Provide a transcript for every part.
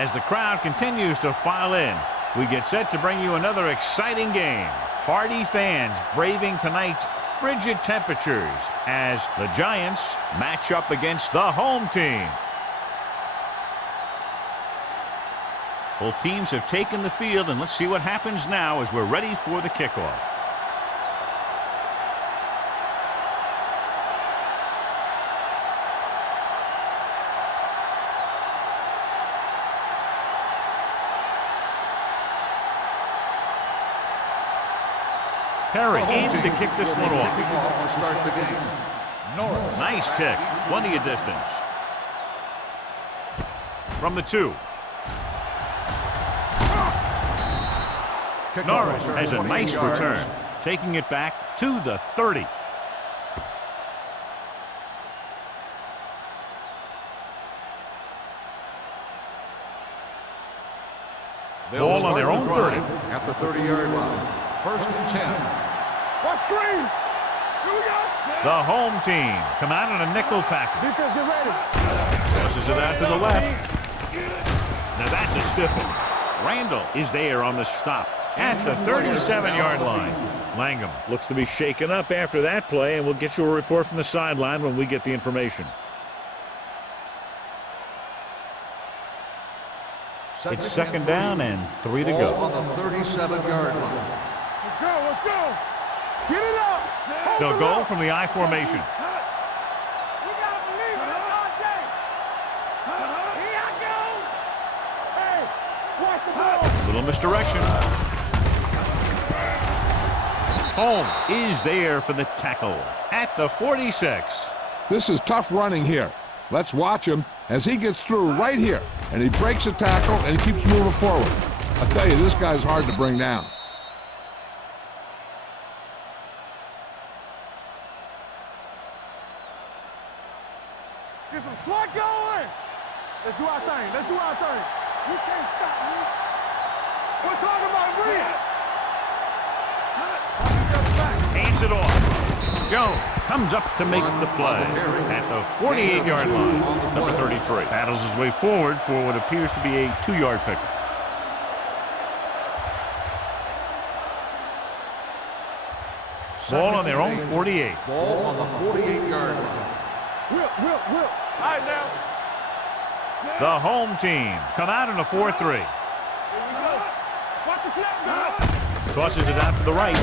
As the crowd continues to file in, we get set to bring you another exciting game. Hardy fans braving tonight's frigid temperatures as the Giants match up against the home team. Both teams have taken the field, and let's see what happens now as we're ready for the kickoff. Perry aimed to kick this one off. To start the game. Nice kick. Plenty of distance. From the 2. Norris has a nice return, taking it back to the 30. Ball on their own 30. At the 30-yard line. 1st and 10. What screen? Here we go. The home team come out in a nickel package. Defense, get ready. Tosses it out to the left. Now that's a stiff one. Randall is there on the stop at the 37-yard line. Langham looks to be shaken up after that play, and we'll get you a report from the sideline when we get the information. It's 2nd down and 3 to go. On the 37-yard line. Let's go, let's go. Get it up. They'll go from the I formation. We gotta believe it all day. Here I go. Hey, watch the ball. Little misdirection. Holmes is there for the tackle at the 46. This is tough running here. Let's watch him as he gets through right here, and he breaks a tackle and he keeps moving forward. I tell you, this guy's hard to bring down. Get some slug going. Let's do our thing. Let's do our thing. We can't stop, man. We're talking about Reed. Hands it off. Jones comes up to make the play at the 48-yard line. Number 33 battles his way forward for what appears to be a 2-yard pickup. Ball on their own 48. Ball on the 48-yard line. Will. All right, now. The home team come out in a 4-3. Here we go. Watch the snap, go. Tosses it out to the right.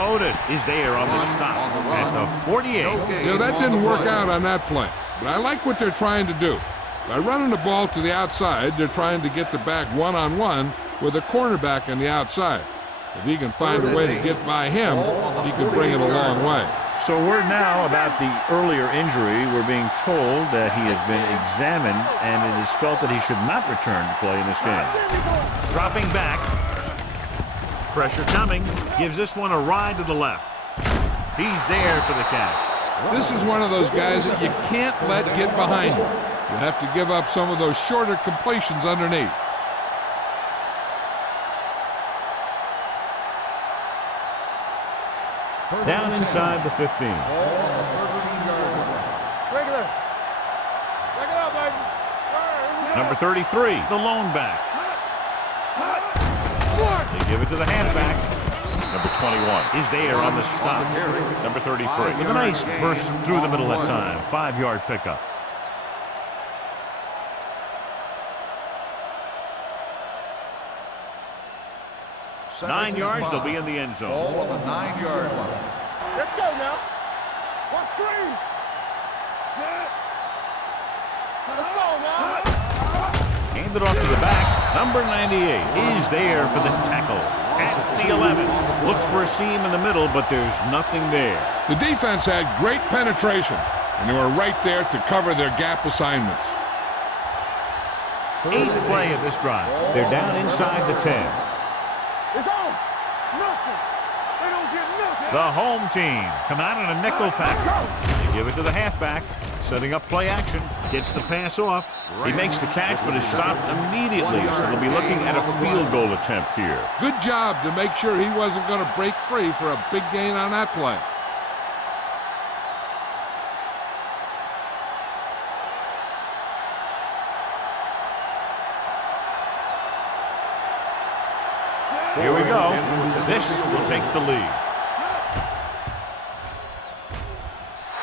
Otis is there on the stop at the 48. That didn't work out on that play, but I like what they're trying to do. By running the ball to the outside, they're trying to get the back one-on-one with a cornerback on the outside. If he can find a way to get by him, he can bring it a long way. So word now about the earlier injury. We're being told that he has been examined, and it is felt that he should not return to play in this game. Dropping back. Pressure coming. Gives this one a ride to the left. He's there for the catch. This is one of those guys that you can't let get behind you. You have to give up some of those shorter completions underneath. Down inside the 15. Regular. Check it out, baby. Number 33, the lone back. They give it to the halfback. Number 21 is there on the stop. Number 33 with a nice burst through the middle that time. 5-yard pickup. Nine yards, they'll be in the end zone. Ball on the 9-yard line. Let's go now. What screen? Set. Let's go now. Handed off to the back. Number 98 is there for the tackle at the 11. Looks for a seam in the middle, but there's nothing there. The defense had great penetration, and they were right there to cover their gap assignments. 8th play of this drive. They're down inside the 10. It's on. Nothing. They don't get nothing. The home team come out in a nickel package. They give it to the halfback. Setting up play action. Gets the pass off. He makes the catch, but is stopped immediately. So they'll be looking at a field goal attempt here. Good job to make sure he wasn't going to break free for a big gain on that play. Here we go. This will take the lead.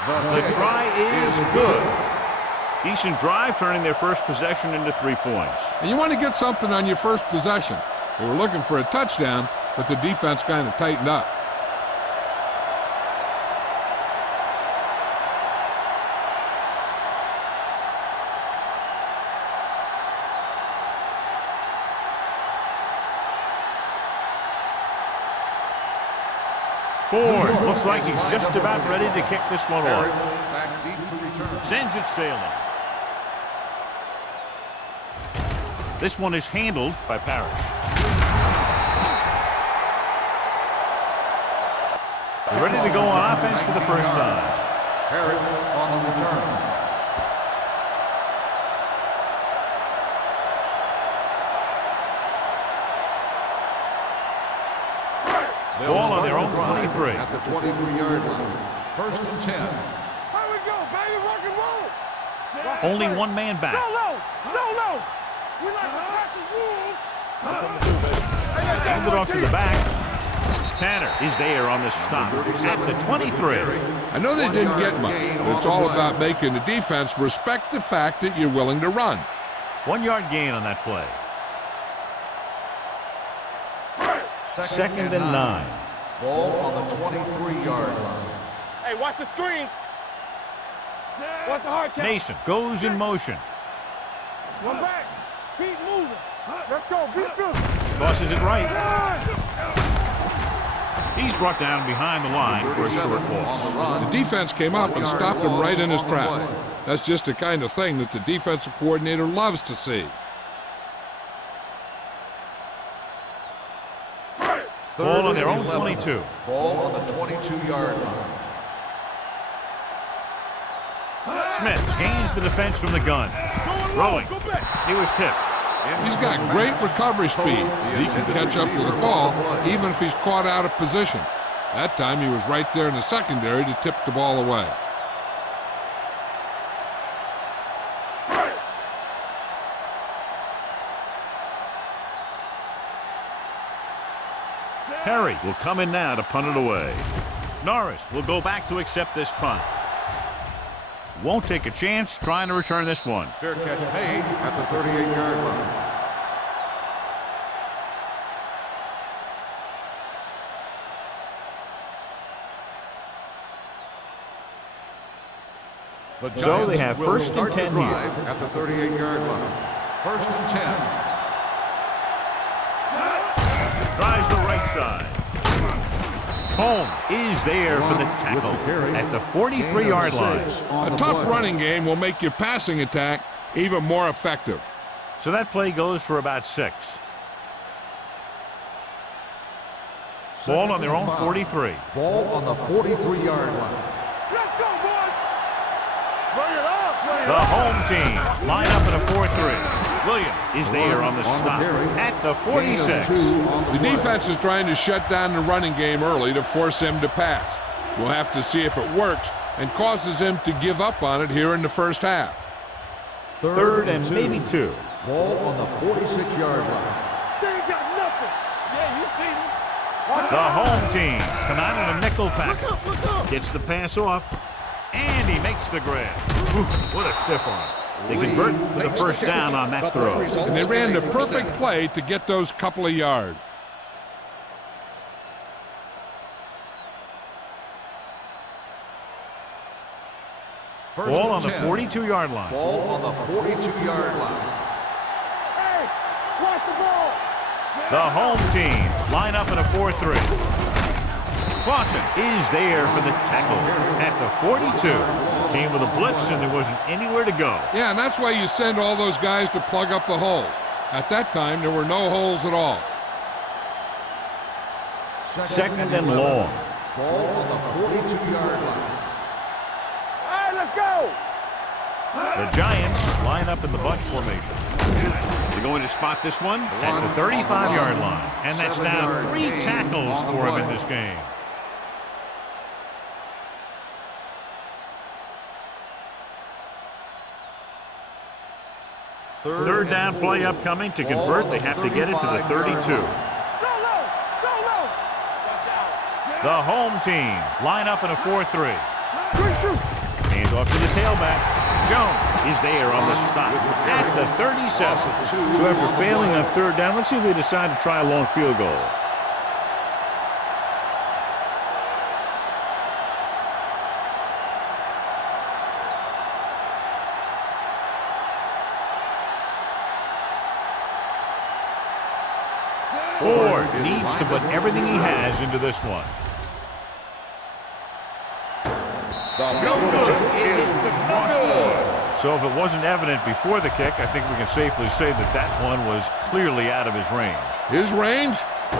The try is good. Decent drive, turning their first possession into 3 points. And you want to get something on your first possession. They were looking for a touchdown, but the defense kind of tightened up. Ford looks like he's just about ready to kick this one off. Back deep to return. Sends it sailing. This one is handled by Parrish. They're ready to go on offense for the first time. Harris on the return. Ball on their own 23. At the 23-yard line. First and 10. Here we go, baby. Rock and roll. Only one man back. Solo. Solo. We like to crack the rules. Hand it off to the back. Tanner is there on the stop at the 23. I know they didn't get much, but it's all about making the defense respect the fact that you're willing to run. 1 yard gain on that play. Second and 9. Ball on the 23-yard line. Hey, watch the screen. Watch the hard count. Mason goes in motion. One back. Keep moving. Let's go. Be good. Tosses it right. He's brought down behind the line for a short loss. The defense came up and stopped him right in his tracks. That's just the kind of thing that the defensive coordinator loves to see. Ball on their own 22. Ball on the 22-yard line. Smith gains the defense from the gun. Throwing. He was tipped. He's got great recovery speed. He can catch up to the ball even if he's caught out of position. That time he was right there in the secondary to tip the ball away. Perry will come in now to punt it away. Norris will go back to accept this punt. Won't take a chance trying to return this one. Fair catch made at the 38-yard line. So they have first and 10 here. At the 38-yard line. First and 10. Tries the right side. Holmes is there for the tackle at the 43-yard line. A tough running game will make your passing attack even more effective. So that play goes for about 6. Ball on their own 43. Ball on the 43-yard line. Let's go, boys. Bring it up. The home team line up in a 4-3. Williams is there on the stop at the 46. The defense is trying to shut down the running game early to force him to pass. We'll have to see if it works and causes him to give up on it here in the first half. Third and maybe 2. Ball on the 46-yard line. They ain't got nothing. Yeah, you see them. The home team come out in a nickel package. Look up. Gets the pass off, and he makes the grab. Ooh, what a stiff arm. They convert for the first down on that throw. And they ran the perfect play to get those couple of yards. Ball on the 42-yard line. Ball on the 42-yard line. Hey, watch the ball. The home team line up in a 4-3. Clausen is there for the tackle at the 42. Came with a blitz and there wasn't anywhere to go. Yeah, and that's why you send all those guys to plug up the hole. At that time, there were no holes at all. Second and long. Ball on the 42-yard line. All right, let's go. The Giants line up in the bunch formation. They're going to spot this one at the 35-yard line. And that's now 3 tackles for him in this game. Third down play upcoming. To convert, they have to get it to the 32. The home team line up in a 4-3. Hands off to the tailback. Jones is there on the stop at the 37. So after failing on third down, let's see if they decide to try a long field goal. Ford needs to put everything he has into this one. No good. It hit the crossbar. So if it wasn't evident before the kick, I think we can safely say that that one was clearly out of his range. His range?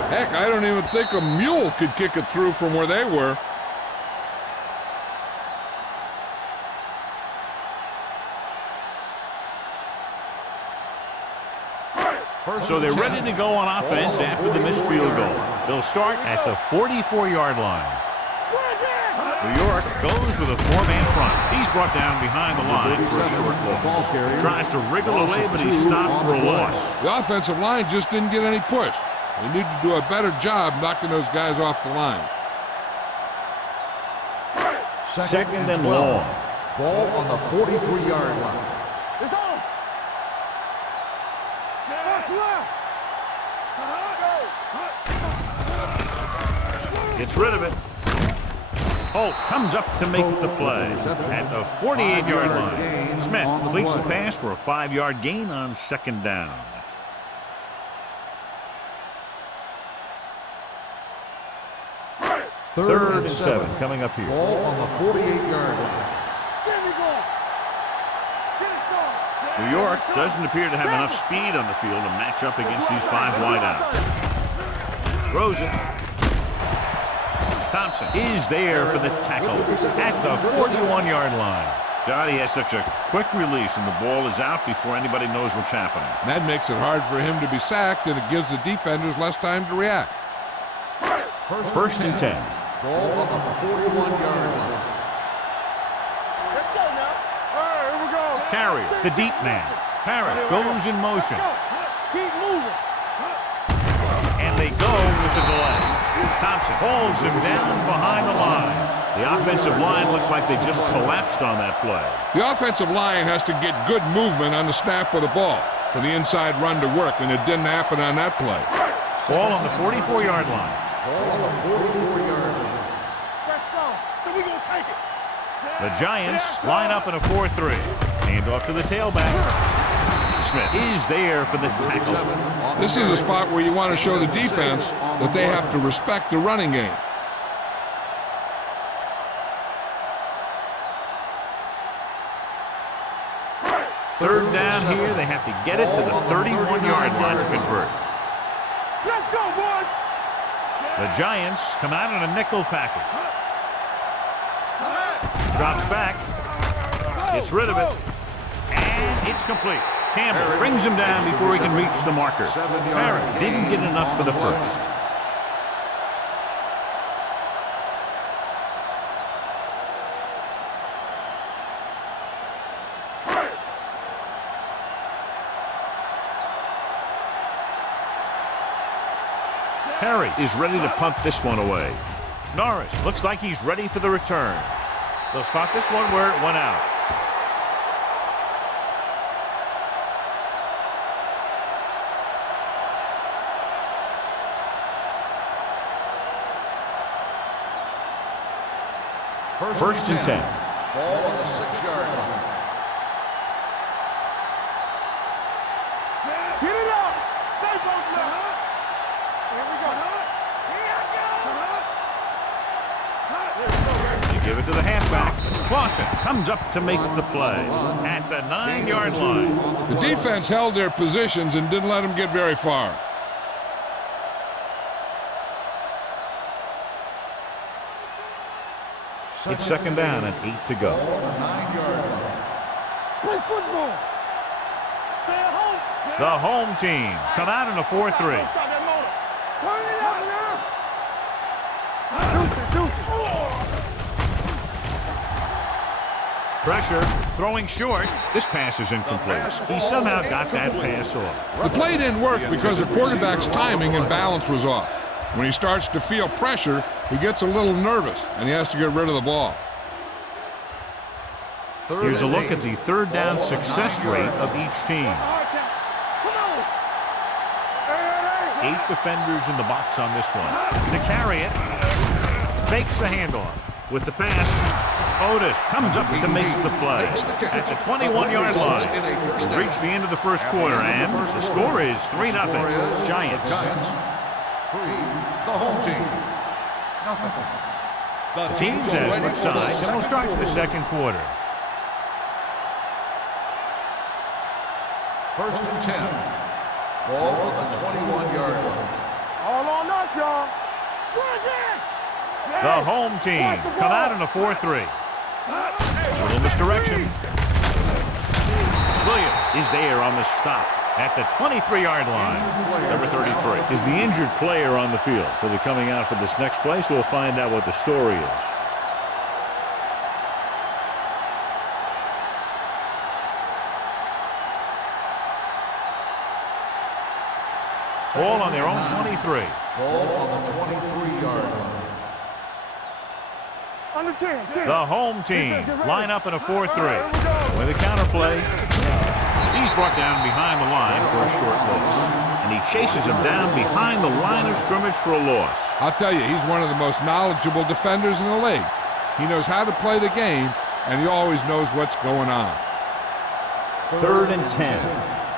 Heck, I don't even think a mule could kick it through from where they were. So they're ready to go on offense after the missed field goal. They'll start at the 44-yard line. New York goes with a four-man front. He's brought down behind the line for a short loss. Tries to wriggle away, but he's stopped for a loss. The offensive line just didn't get any push. They need to do a better job knocking those guys off the line. Second and long. Ball on the 43-yard line. It's on. What's left? Gets rid of it. Holt comes up to make the play at the 48-yard line. Smith completes the pass for a 5-yard gain on second down. Third and 7 coming up here. Ball on the 48-yard line. There we go. Get it going. New York doesn't appear to have enough speed on the field to match up against these 5 wideouts. Throws it. Thompson is there for the tackle at the 41-yard line. God, he has such a quick release, and the ball is out before anybody knows what's happening. That makes it hard for him to be sacked, and it gives the defenders less time to react. First and 10. Ball on the 41-yard line. Let's go now. All right, here we go. Carrier, the deep man. Parrish goes in motion, Keep moving. and they go with the delay. Thompson holds him down behind the line. The offensive line looks like they just collapsed on that play. The offensive line has to get good movement on the snap of the ball for the inside run to work, and it didn't happen on that play. Ball on the 44-yard line. Ball on the 44-yard line. Let's go. So we gonna take it. The Giants line up in a 4-3. Hand off to the tailback. Smith is there for the tackle. This is a spot where you want to show the defense that they have to respect the running game. Third down here. They have to get it to the 31-yard line to convert. Let's go, boys. The Giants come out in a nickel package. Drops back. Gets rid of it. And it's complete. Campbell brings him down before he can reach the marker. Parrish didn't get enough for the first. Perry is ready to punt this one away. Norris looks like he's ready for the return. They'll spot this one where it went out. First and 10. Ball on the 6-yard line. Get it up. Stay focused now. Here we go. They give it to the halfback. Clausen comes up to make the play at the 9-yard line. The defense held their positions and didn't let them get very far. It's second down and 8 to go. Play football. Stay at home. The home team come out in a 4-3. Stop that motor. Turn it up now. Pressure, throwing short. This pass is incomplete. He somehow got that pass off. The play didn't work because the quarterback's timing and balance was off. When he starts to feel pressure, He gets a little nervous, and he has to get rid of the ball. Here's a look at the third down success rate of each team. 8 defenders in the box on this one. To carry it, fakes the handoff. With the pass, Otis comes up to make the play at the 21-yard line. We've reached the end of the first quarter, and the score is 3-0. Giants. 3, the home team. Nothing. The teams as switch sides, and we'll start the second quarter. 1st and 10. Ball on the 21-yard line. All on us, y'all. The home team come out in a 4-3. Little misdirection. Williams is there on the stop at the 23-yard line. Number 33 is the injured player on the field. He'll be coming out for this next play, so we'll find out what the story is. Ball on their own 23. Ball on the 23-yard line. The home team line up in a 4-3. With a counter play, he's brought down behind the line for a short loss. And he chases him down behind the line of scrimmage for a loss. I'll tell you, he's one of the most knowledgeable defenders in the league. He knows how to play the game, and he always knows what's going on. 3rd and 10.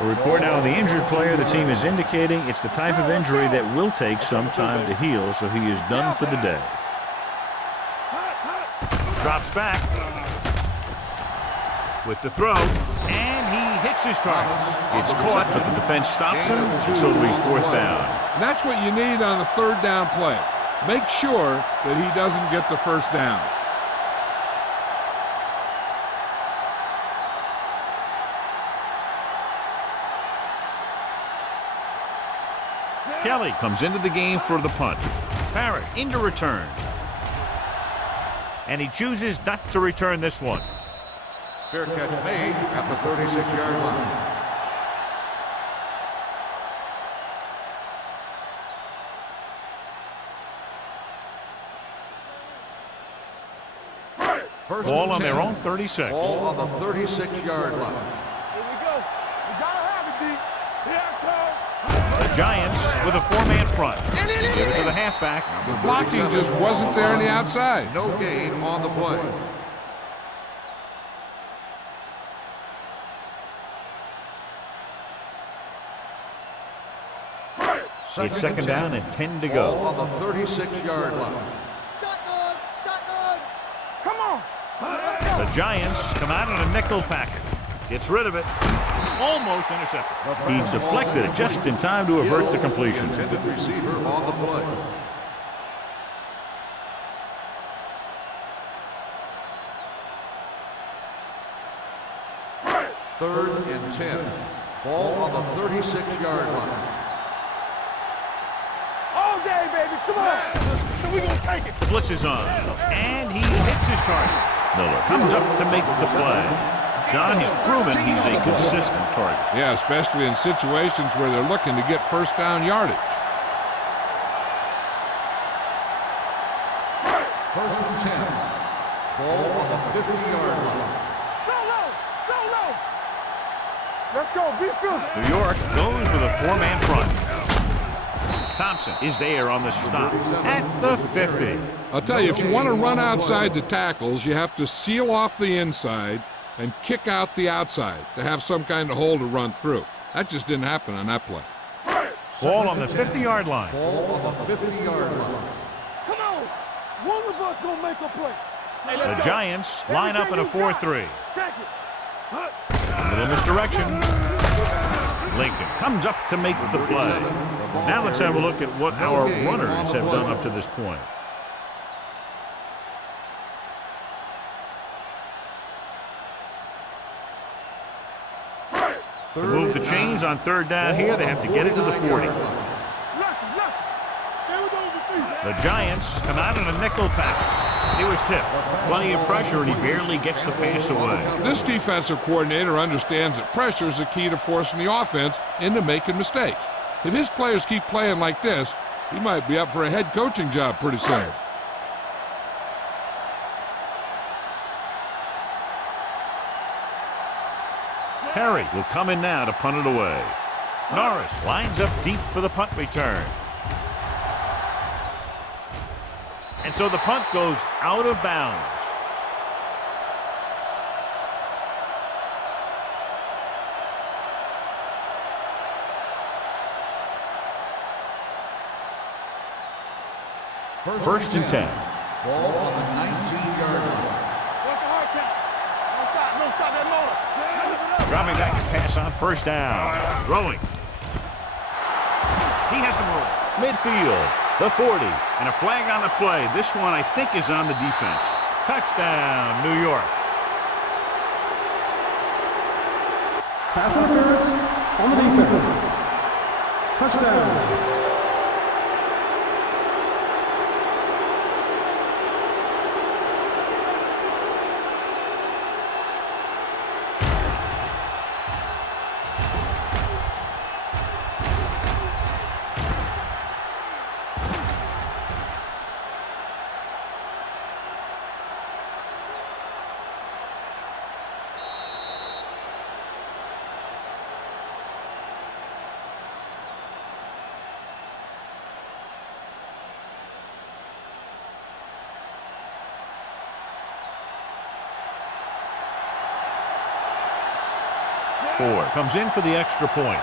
A report now on the injured player. The team is indicating it's the type of injury that will take some time to heal, so he is done for the day. Drops back with the throw, and he hits his target. It's caught, but the defense stops him, and so it'll be 4th down. And that's what you need on a 3rd down play. Make sure that he doesn't get the 1st down. Kelly comes into the game for the punt. Parrott into return. And he chooses not to return this one. Fair catch made at the 36-yard line. Ball on their own 36. Ball on the 36-yard line. Here we go. We gotta have it, D. Here it comes. The Giants with a 4-man front. Give it to the halfback. The blocking just wasn't there on the outside. No gain on the play. It's 2nd down and 10 to Ball go. on the 36-yard line. Shotgun. Shotgun. Come on. The Giants come out in a nickel package. Gets rid of it. Almost intercepted. He deflected it just in time to avert the completion. Intended receiver on the play. Third and 10. Ball on the 36-yard line. All day, baby. Come on. So we gonna take it. The blitz is on, and he hits his target. Miller comes up to make the play. John, he's proven he's a consistent target. Yeah, especially in situations where they're looking to get 1st down yardage. 1st and 10. Ball on the 50-yard line. Solo. Solo. Let's go. Be fierce. New York goes with a 4-man front. Thompson is there on the stop at the 50. I'll tell you, if you want to run outside the tackles, you have to seal off the inside and kick out the outside to have some kind of hole to run through. That just didn't happen on that play. Ball on the 50-yard line. Ball on the 50-yard line. Come on. One of us gonna make a play. Hey, let's The go. Giants line up in a 4-3. Check it. A little misdirection. Lincoln comes up to make the play. Now let's have a look at what our runners have done up to this point. To move the chains on 3rd down here, they have to get it to the 40. The Giants come out in a nickel package. He was tipped. Plenty of pressure, and he barely gets the pass away. This defensive coordinator understands that pressure is the key to forcing the offense into making mistakes. If his players keep playing like this, he might be up for a head coaching job pretty soon. Perry will come in now to punt it away. Norris lines up deep for the punt return. And so the punt goes out of bounds. First and 10. Ball on the 19-yard line. What's the hard count? No stop that motor. Dropping back and pass on first down. Throwing. He has some room. Midfield, the 40, and a flag on the play. This one, I think, is on the defense. Touchdown, New York. Pass interference on the defense. Touchdown. Ford comes in for the extra point.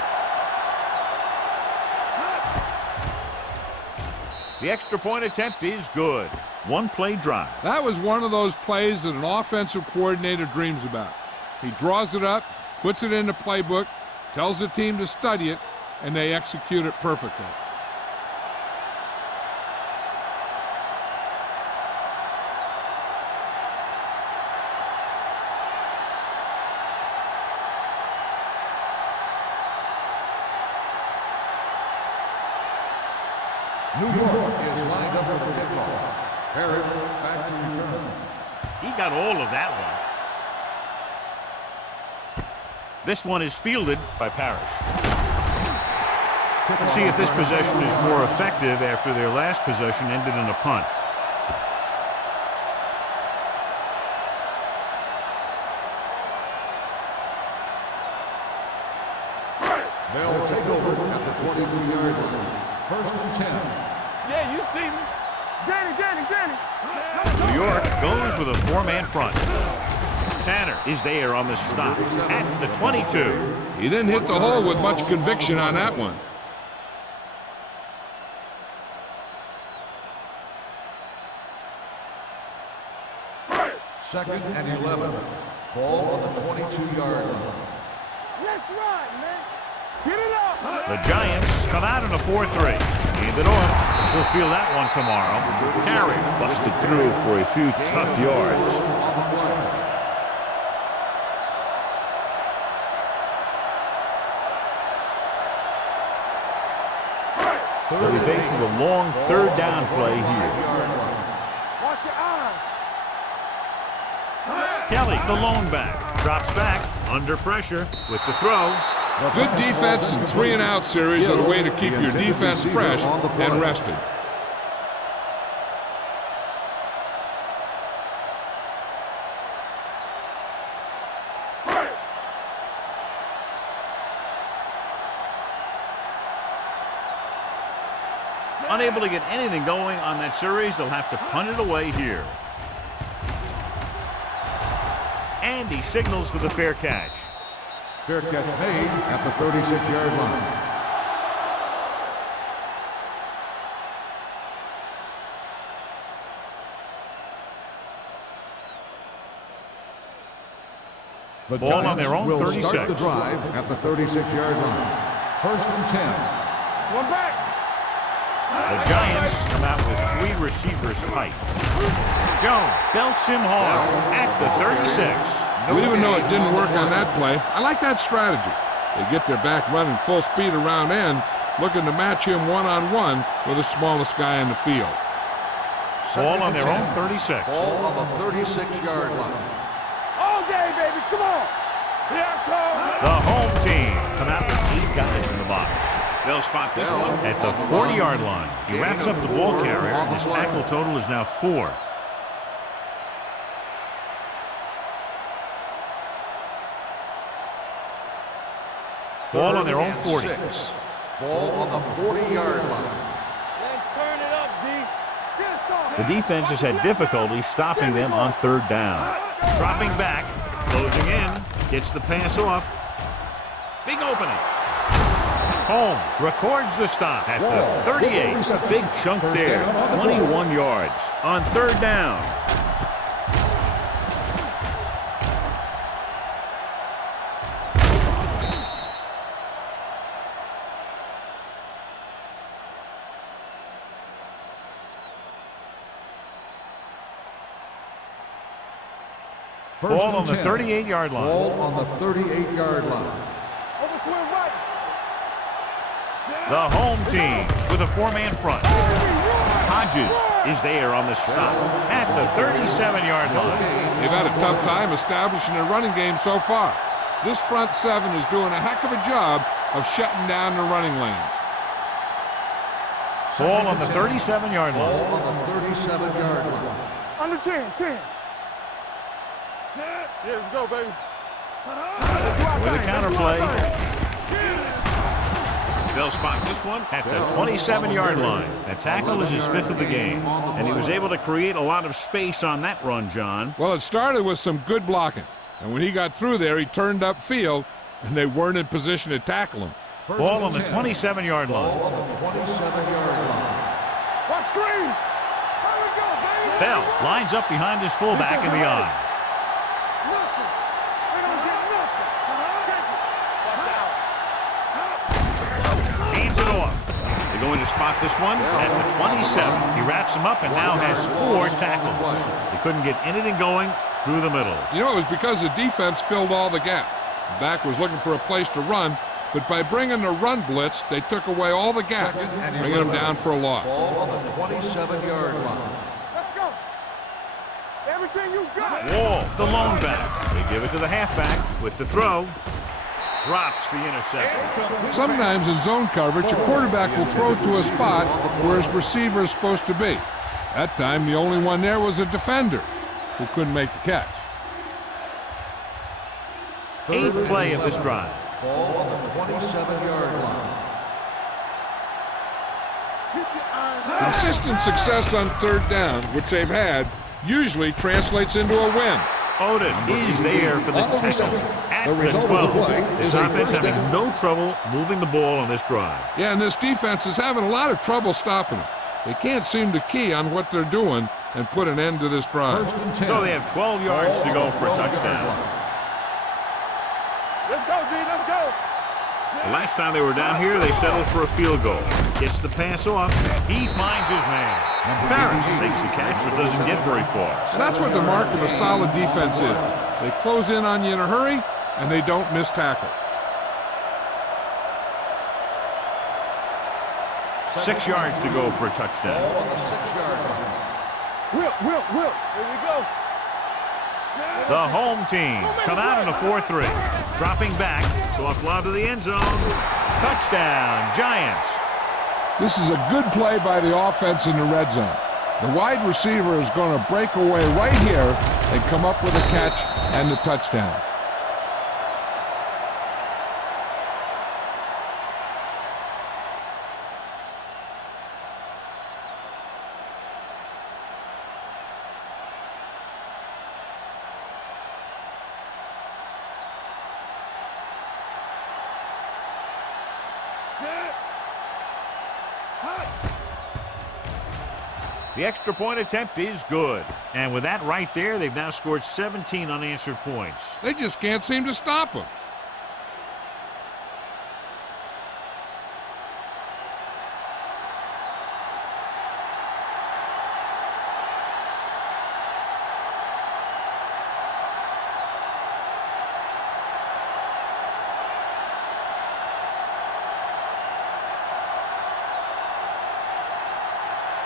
The extra point attempt is good. One play drive. That was one of those plays that an offensive coordinator dreams about. He draws it up, puts it in the playbook, tells the team to study it, and they execute it perfectly. New York is lined up for the kickoff. Perry back to return. He got all of that one. This one is fielded by Parrish. Let's see if this possession is more effective after their last possession ended in a punt. They'll take over at the 22-yard line. First and 10. Yeah, you see me. Danny. New York goes with a four-man front. Tanner is there on the stop at the 22. He didn't hit the hole with much conviction on that one. Second and 11. Ball on the 22-yard line. Let's ride, man. Get it up. The Giants come out in a 4-3. Hand it off. We'll feel that one tomorrow. Carey busted through for a few tough yards. They'll be faced with a long third down play here. Watch your eyes. Kelly, the lone back, drops back under pressure with the throw. Good defense and 3-and-out series are the way to keep your defense fresh and rested. Unable to get anything going on that series, they'll have to punt it away here. And he signals for the fair catch. Fair catch made at the 36-yard line. The Ball on Giants their own will 36. start the drive at the 36-yard line. First and 10. One back. The Giants come out with 3 receivers tight. Jones belts him hard at the 36. Even though it didn't work on that play, I like that strategy. They get their back running full speed around end, looking to match him one-on-one with the smallest guy in the field. Ball on their own 36. Ball on the 36-yard line. All day, baby. Come on. Here I come. The home team come out with 8 guys in the box. They'll spot this one at the 40-yard line. He wraps up the ball carrier, and his tackle total is now 4. Ball on their own 40. 6. Ball on the 40-yard line. Let's turn it up, D. The defense has had difficulty stopping them on third down. Dropping back, closing in, gets the pass off. Big opening. Holmes records the stop at the 38. Big chunk there, 21 yards on third down. Ball on the 38-yard line. Ball on the 38-yard line. Overswing right. The home team with a four-man front. Hodges is there on the stop at the 37-yard line. They've had a tough time establishing a running game so far. This front seven is doing a heck of a job of shutting down the running lane. Ball on the 37-yard Ball line. on the 37-yard line. Under 10, 10. Yeah, let's go, baby. With a counterplay. They'll spot this one at the 27-yard line. That tackle is his 5th of the game. And he was able to create a lot of space on that run, John. Well, it started with some good blocking. And when he got through there, he turned upfield, and they weren't in position to tackle him. Ball on the 27-yard line. Ball on the 27-yard line. Watch screen. There we go, baby. Bell lines up behind his fullback in the eye. Nothing. They don't get nothing. Take it. Watch out. Hands it off. They're going to spot this one at the 27. He wraps him up and now has 4 tackles. He couldn't get anything going through the middle. You know, it was because the defense filled all the gap. The back was looking for a place to run, but by bringing the run blitz, they took away all the gaps, bringing them down for a loss. Ball on the 27-yard line. Let's go. Everything you got. Wall, the lone back. They give it to the halfback with the throw. Drops the interception. Sometimes in zone coverage, a quarterback will throw to a spot where his receiver is supposed to be. That time, the only one there was a defender who couldn't make the catch. 8th play of this drive. Ball on the 27-yard line. Consistent success on third down, which they've had, usually translates into a win. Otis is there for the tackle at the 12. This offense having no trouble moving the ball on this drive. Yeah, and this defense is having a lot of trouble stopping them. They can't seem to key on what they're doing and put an end to this drive. So they have 12 yards to go for a touchdown. Let's go, D. Let's go. The last time they were down here, they settled for a field goal. Gets the pass off. He finds his man. Farris makes the catch, but doesn't get very far. And that's what the mark of a solid defense is. They close in on you in a hurry, and they don't miss tackle. 6 yards to go for a touchdown. Ball on the 6-yard line. Will. Here we go. The home team come out in a 4-3. Dropping back, so offload to the end zone. Touchdown, Giants. This is a good play by the offense in the red zone. The wide receiver is going to break away right here and come up with a catch and the touchdown. The extra point attempt is good. And with that right there, they've now scored 17 unanswered points. They just can't seem to stop him.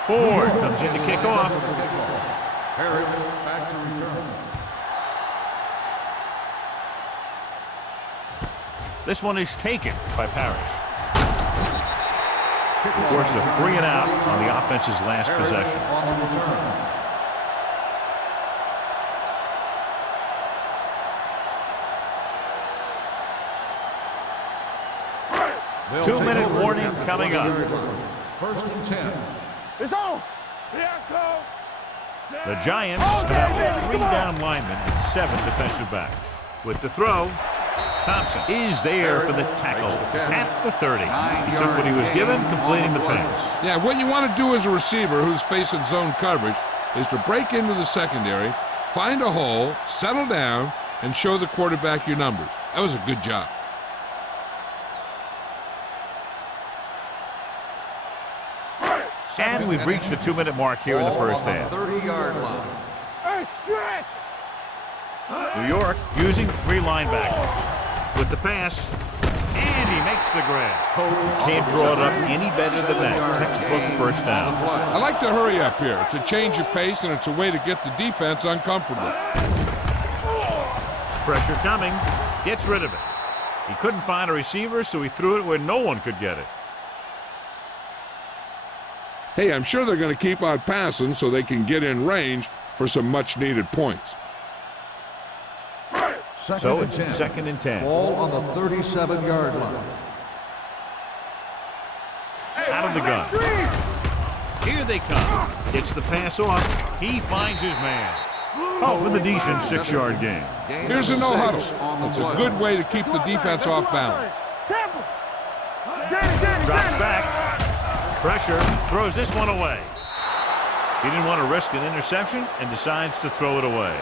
Ford comes in to kick off. Herrick back to return. This one is taken by Parrish. Forced a 3 and out on the offense's last possession. On the return. 2-minute warning coming up. First and 10. It's on. The Giants have out 3 down linemen and 7 defensive backs. With the throw, Thompson is there for the tackle at the 30. He took what he was given, completing the pass. Yeah, what you want to do as a receiver who's facing zone coverage is to break into the secondary, find a hole, settle down, and show the quarterback your numbers. That was a good job. And we've reached the 2-minute mark here in the first half. 30-yard line. Hey, stretch. New York using 3 linebackers. With the pass, and he makes the grab. Can't draw it up any better than that. Textbook first down. I like to hurry up here. It's a change of pace, and it's a way to get the defense uncomfortable. Pressure coming. Gets rid of it. He couldn't find a receiver, so he threw it where no one could get it. Hey, I'm sure they're going to keep on passing so they can get in range for some much-needed points. So it's 2nd and 10. Ball on the 37-yard line. Out of the gun. Here they come. Gets the pass off. He finds his man. Oh, with a decent 6-yard gain. Here's a no-huddle. It's a good way to keep the defense off balance. Drops back. Pressure. Throws this one away. He didn't want to risk an interception and decides to throw it away.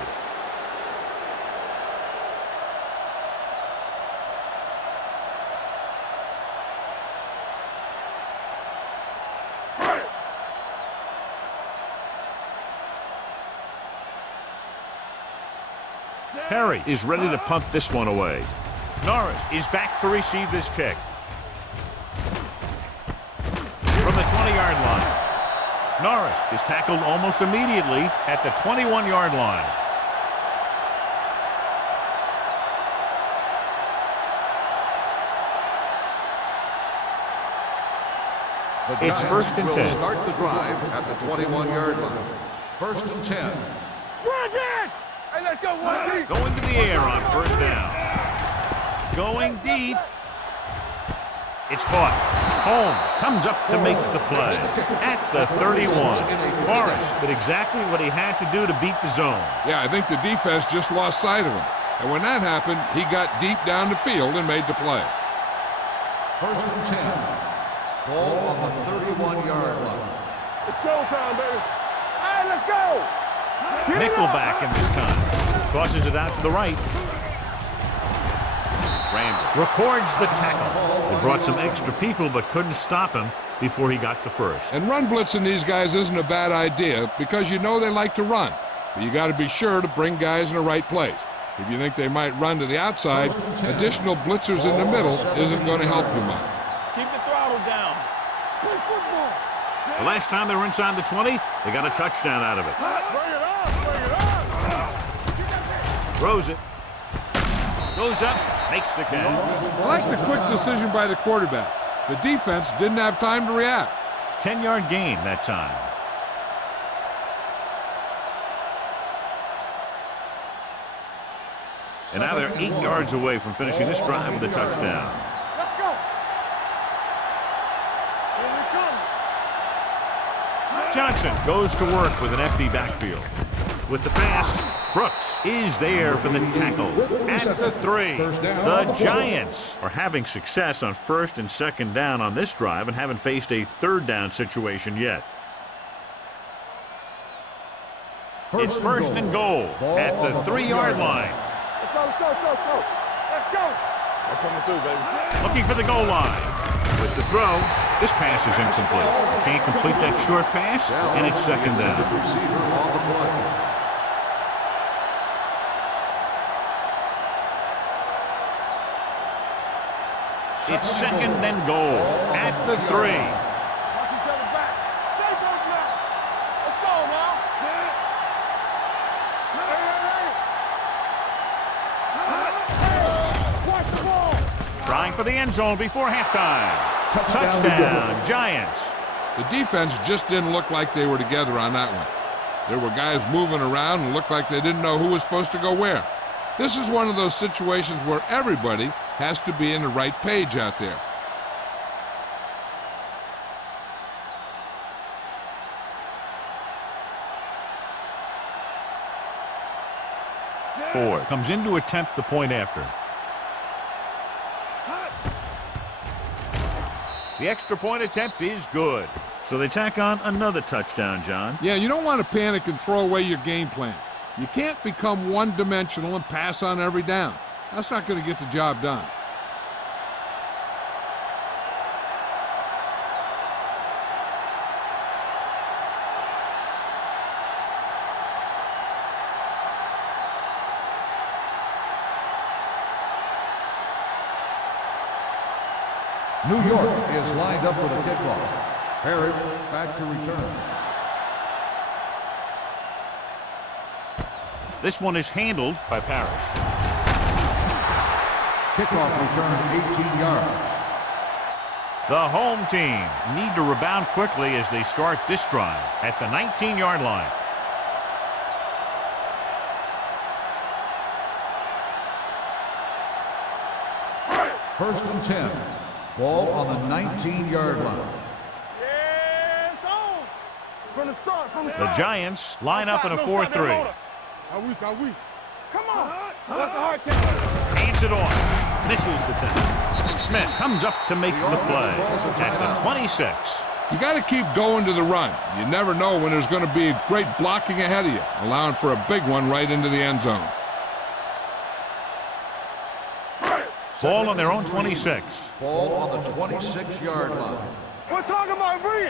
Perry is ready to punt this one away. Norris is back to receive this kick. From the 20-yard line. Norris is tackled almost immediately at the 21-yard line. It's 1st and 10. Start the drive at the 21-yard line. 1st and 10. Hey, let's go, one deep. Going to the air on 1st down. Going deep. It's caught. Holmes comes up to make the play at the 31. Forrest did exactly what he had to do to beat the zone. Yeah, I think the defense just lost sight of him. And when that happened, he got deep down the field and made the play. 1st and 10. Ball on the 31-yard line. It's showtime, baby. Hey, let's go. Nickelback in this time. Tosses it out to the right. Randall records the tackle. They brought some extra people but couldn't stop him before he got the first. And run blitzing these guys isn't a bad idea because you know they like to run. But you got to be sure to bring guys in the right place. If you think they might run to the outside, additional blitzers in the middle isn't going to help you much. Keep the throttle down. Play football. The last time they were inside the 20, they got a touchdown out of it. Bring it up. Bring it up. Throws it. Goes up. Makes the catch. I like the quick decision by the quarterback. The defense didn't have time to react. 10-yard gain that time. And now they're 8 yards away from finishing this drive with a touchdown. Let's go. Here we come. Johnson goes to work with an empty backfield. With the pass, Brooks is there for the tackle at the 3. The Giants are having success on 1st and 2nd down on this drive and haven't faced a 3rd down situation yet. It's 1st and goal at the 3-yard line. Let's go, let's go, let's go, let's go. Let's go. I'm coming through, baby. Looking for the goal line. With the throw, this pass is incomplete. Can't complete that short pass, and it's 2nd down. Receiver on the play. It's 2nd and goal at the 3. Watch each other back. Stay close now. Let's go now. See it? Hey. Watch the ball. Trying for the end zone before halftime. Touchdown, Giants. The defense just didn't look like they were together on that one. There were guys moving around and looked like they didn't know who was supposed to go where. This is one of those situations where everybody has to be in the right page out there. Ford comes in to attempt the point after. The extra point attempt is good. So they tack on another touchdown, John. Yeah, you don't want to panic and throw away your game plan. You can't become one-dimensional and pass on every down. That's not going to get the job done. New York is lined up for the kickoff. Harris back to return. This one is handled by Parrish. Kickoff return 18 yards. The home team need to rebound quickly as they start this drive at the 19-yard line. First and 10. Ball on the 19-yard line. Yeah, it's on. From the start, The Giants line up in a 4-3. Are we? Come on. What's the hard count? Hands it off. Misses the tackle. Smith comes up to make the play at the 26. You got to keep going to the run. You never know when there's going to be great blocking ahead of you, allowing for a big one right into the end zone. Ball on their own 26. Ball on the 26-yard line. We're talking about Bree.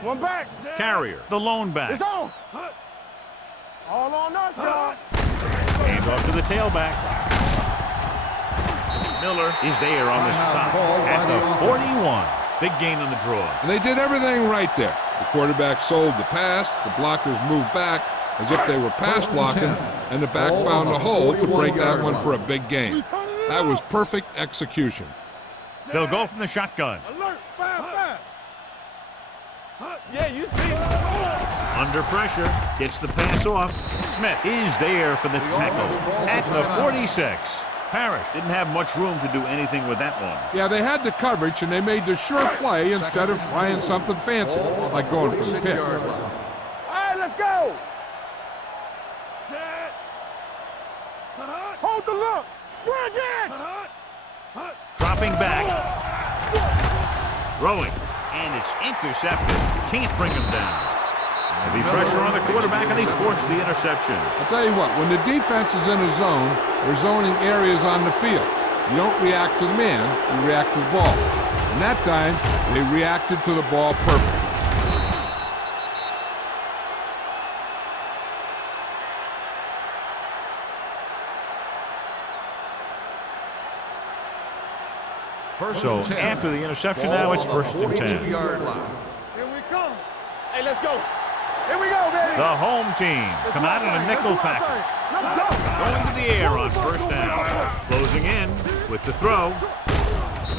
One back. Carrier, the lone back. It's on. All on us, y'all. Hand off to the tailback. Miller is there on the stop at the 41. Big gain on the draw. And they did everything right there. The quarterback sold the pass, the blockers moved back as if they were pass blocking, and the back found a hole to break that one for a big gain. That was perfect execution. They'll go from the shotgun. Alert. 5-5. Yeah, you see it. Under pressure, gets the pass off. Smith is there for the tackle at the 46. Parrish didn't have much room to do anything with that one. Yeah, they had the coverage, and they made the sure play instead of trying something fancy, like going for the pick. All right, let's go. Set. Hold the look. Bring it. Dropping back. Throwing. And it's intercepted. Can't bring him down. Heavy pressure on the quarterback, and they force the interception. I'll tell you what, when the defense is in a zone, they're zoning areas on the field. You don't react to the man, you react to the ball. And that time, they reacted to the ball perfectly. So after the interception, now it's first and 10. Here we come. Hey, let's go. Here we go, baby. The home team come out in a nickel package. Going to the air on first down. Closing in with the throw.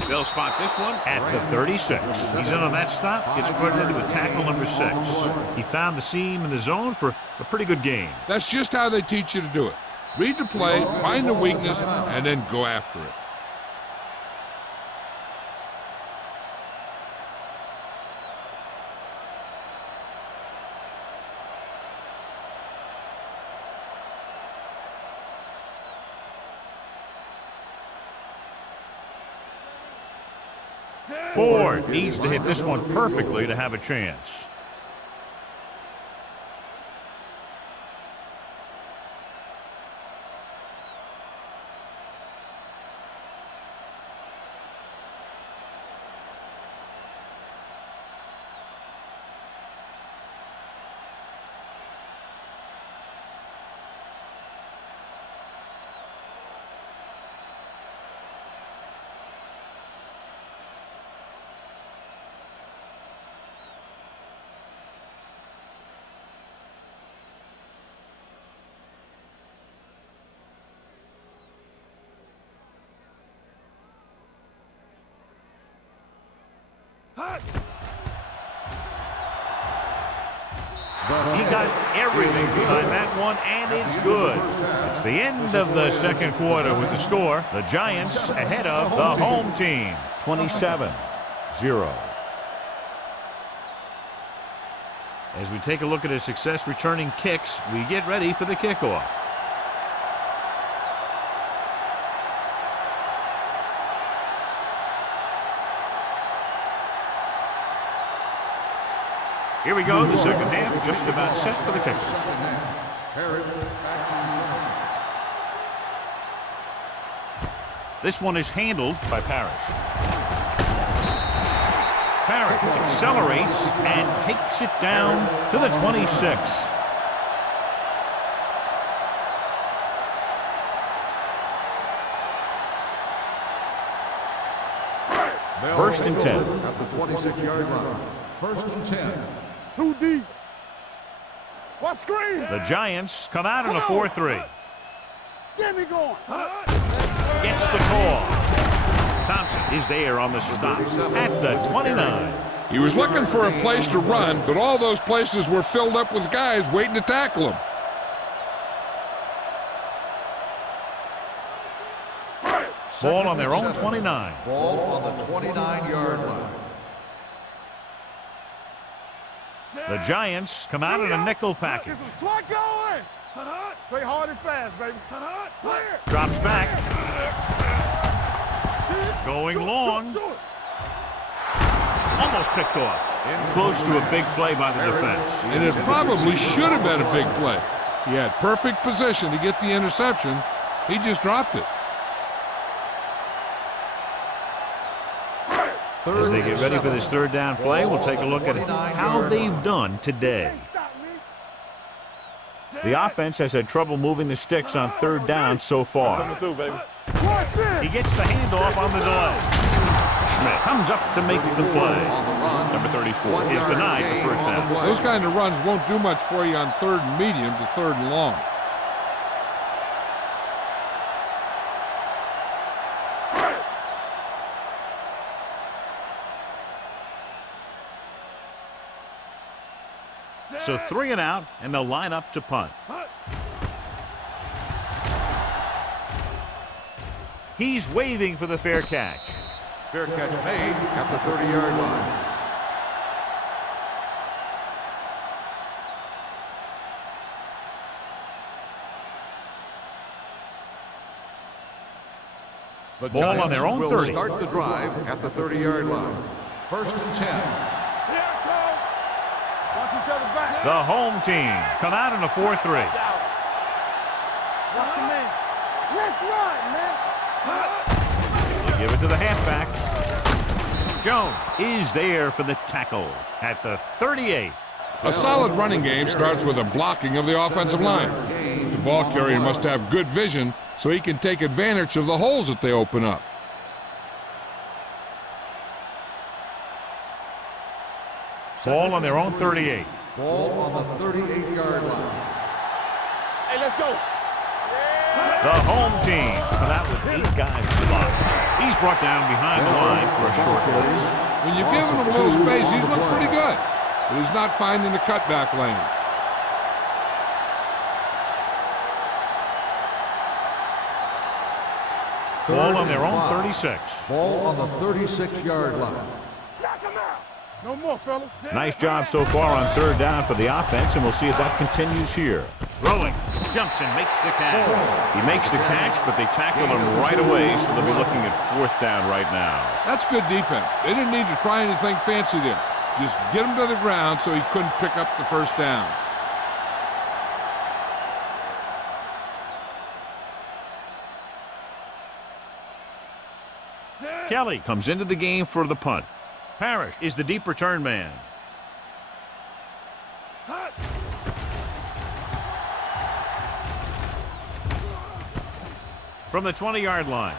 They'll spot this one at the 36. He's in on that stop. Gets credited with tackle number 6. He found the seam in the zone for a pretty good gain. That's just how they teach you to do it. Read the play, find the weakness, and then go after it. Ford needs to hit this one perfectly to have a chance. He got everything behind that one, and it's good. It's the end of the second quarter with the score. The Giants ahead of the home team, 27-0. As we take a look at his success returning kicks, we get ready for the kickoff. Here we go, the second half just about set for the kicker. This one is handled by Parrish. Parrish accelerates and takes it down to the 26. First and 10. At the 26-yard line. First and 10. Too deep. What screen? The Giants come out in a 4-3. Get me going. Gets the call. Thompson is there on the stop at the 29. He was looking for a place to run, but all those places were filled up with guys waiting to tackle him. Ball on their own 29. Ball on the 29-yard line. The Giants come out in a nickel package. Get some slot going. Play hard and fast, baby. Clear. Drops back. Going long. Shoot. Almost picked off. Close to a big play by the defense. And it probably should have been a big play. He had perfect position to get the interception. He just dropped it. As they get ready for this third down play, we'll take a look at how they've done today. The offense has had trouble moving the sticks on third down so far. He gets the handoff on the delay. Schmidt comes up to make the play. Number 34 is denied the first down. Those kind of runs won't do much for you on third and medium to third and long. So 3 and out, and they'll line up to punt. He's waving for the fair catch. Fair catch made at the 30-yard line. The Ball on their own will 30. Start the drive at the 30-yard line. First and 10. The home team come out in a 4-3. Watch your man. Let's run, man. They give it to the halfback. Jones is there for the tackle at the 38. A solid running game starts with a blocking of the offensive line. The ball carrier must have good vision so he can take advantage of the holes that they open up. Ball on their own 38. Ball on the 38-yard line. Hey, let's go. The home team come out with 8 guys to block. He's brought down behind the line for a short release. When you've given him a little space, he's looked pretty good, but he's not finding the cutback lane. Ball on their own 36. Ball on the 36-yard line. No more, fellas. Nice job so far on third down for the offense, and we'll see if that continues here. Throwing, jumps and makes the catch. He makes the catch, but they tackle him right away, so they'll be looking at fourth down right now. That's good defense. They didn't need to try anything fancy there. Just get him to the ground so he couldn't pick up the first down. Kelly comes into the game for the punt. Parrish is the deep return man. From the 20-yard line.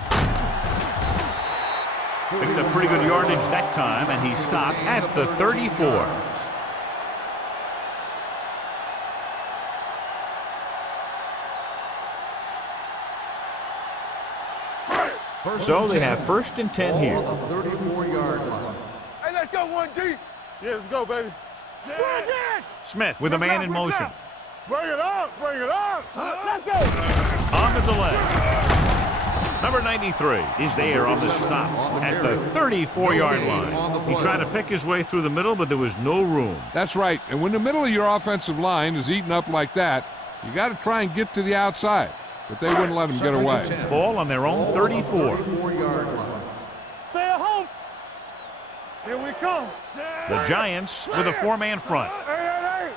Picked up pretty good yardage that time, and he stopped at the 34. So they have first and 10 here. Ball on the 34-yard line. Hey, let's go one deep. Yeah, let's go, baby. Bring it! Smith with a man in motion. Bring it up, bring it up. Let's go. On the delay. Number 93 is there on the stop at the 34-yard line. He tried to pick his way through the middle, but there was no room. That's right. And when the middle of your offensive line is eaten up like that, you got to try and get to the outside. But they wouldn't let him get away. Ball on their own 34. 34-yard line. Stay at home. Here we come. The Giants with a four-man front. Hey.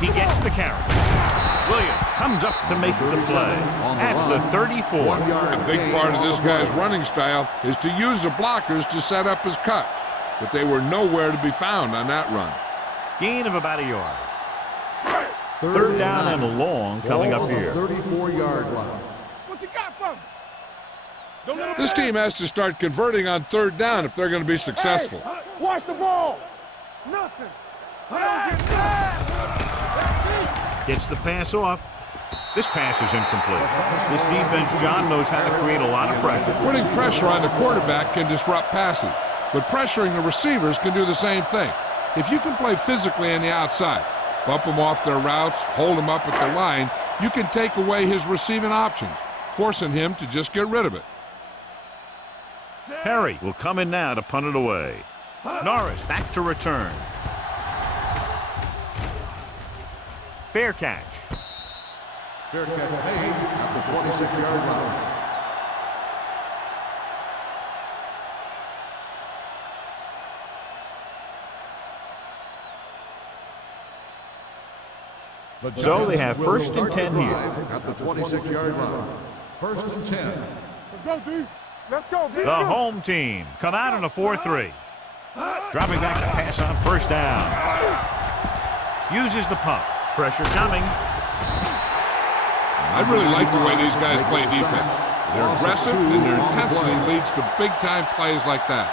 He gets the carry. Williams comes up to make the play at the 34. A big part of this guy's running style is to use the blockers to set up his cuts, but they were nowhere to be found on that run. Gain of about a yard. Third down and long coming up here. 34-yard line. What you got for me? This team has to start converting on third down if they're going to be successful. Hey, watch the ball. Nothing. Gets the pass off. This pass is incomplete. This defense, John, knows how to create a lot of pressure. Putting pressure on the quarterback can disrupt passing, but pressuring the receivers can do the same thing. If you can play physically on the outside, bump them off their routes, hold them up at the line, you can take away his receiving options, forcing him to just get rid of it. Perry will come in now to punt it away. Norris back to return. Fair catch. Fair catch made at the 26-yard line. So they have first and 10 here. At the 26-yard line. First and 10. Let's go, D. Let's go, D. The home team come out in a 4-3. Dropping back to pass on first down. Uses the pump. Pressure coming. I really like the way these guys play defense. They're aggressive, and their intensity leads to big-time plays like that.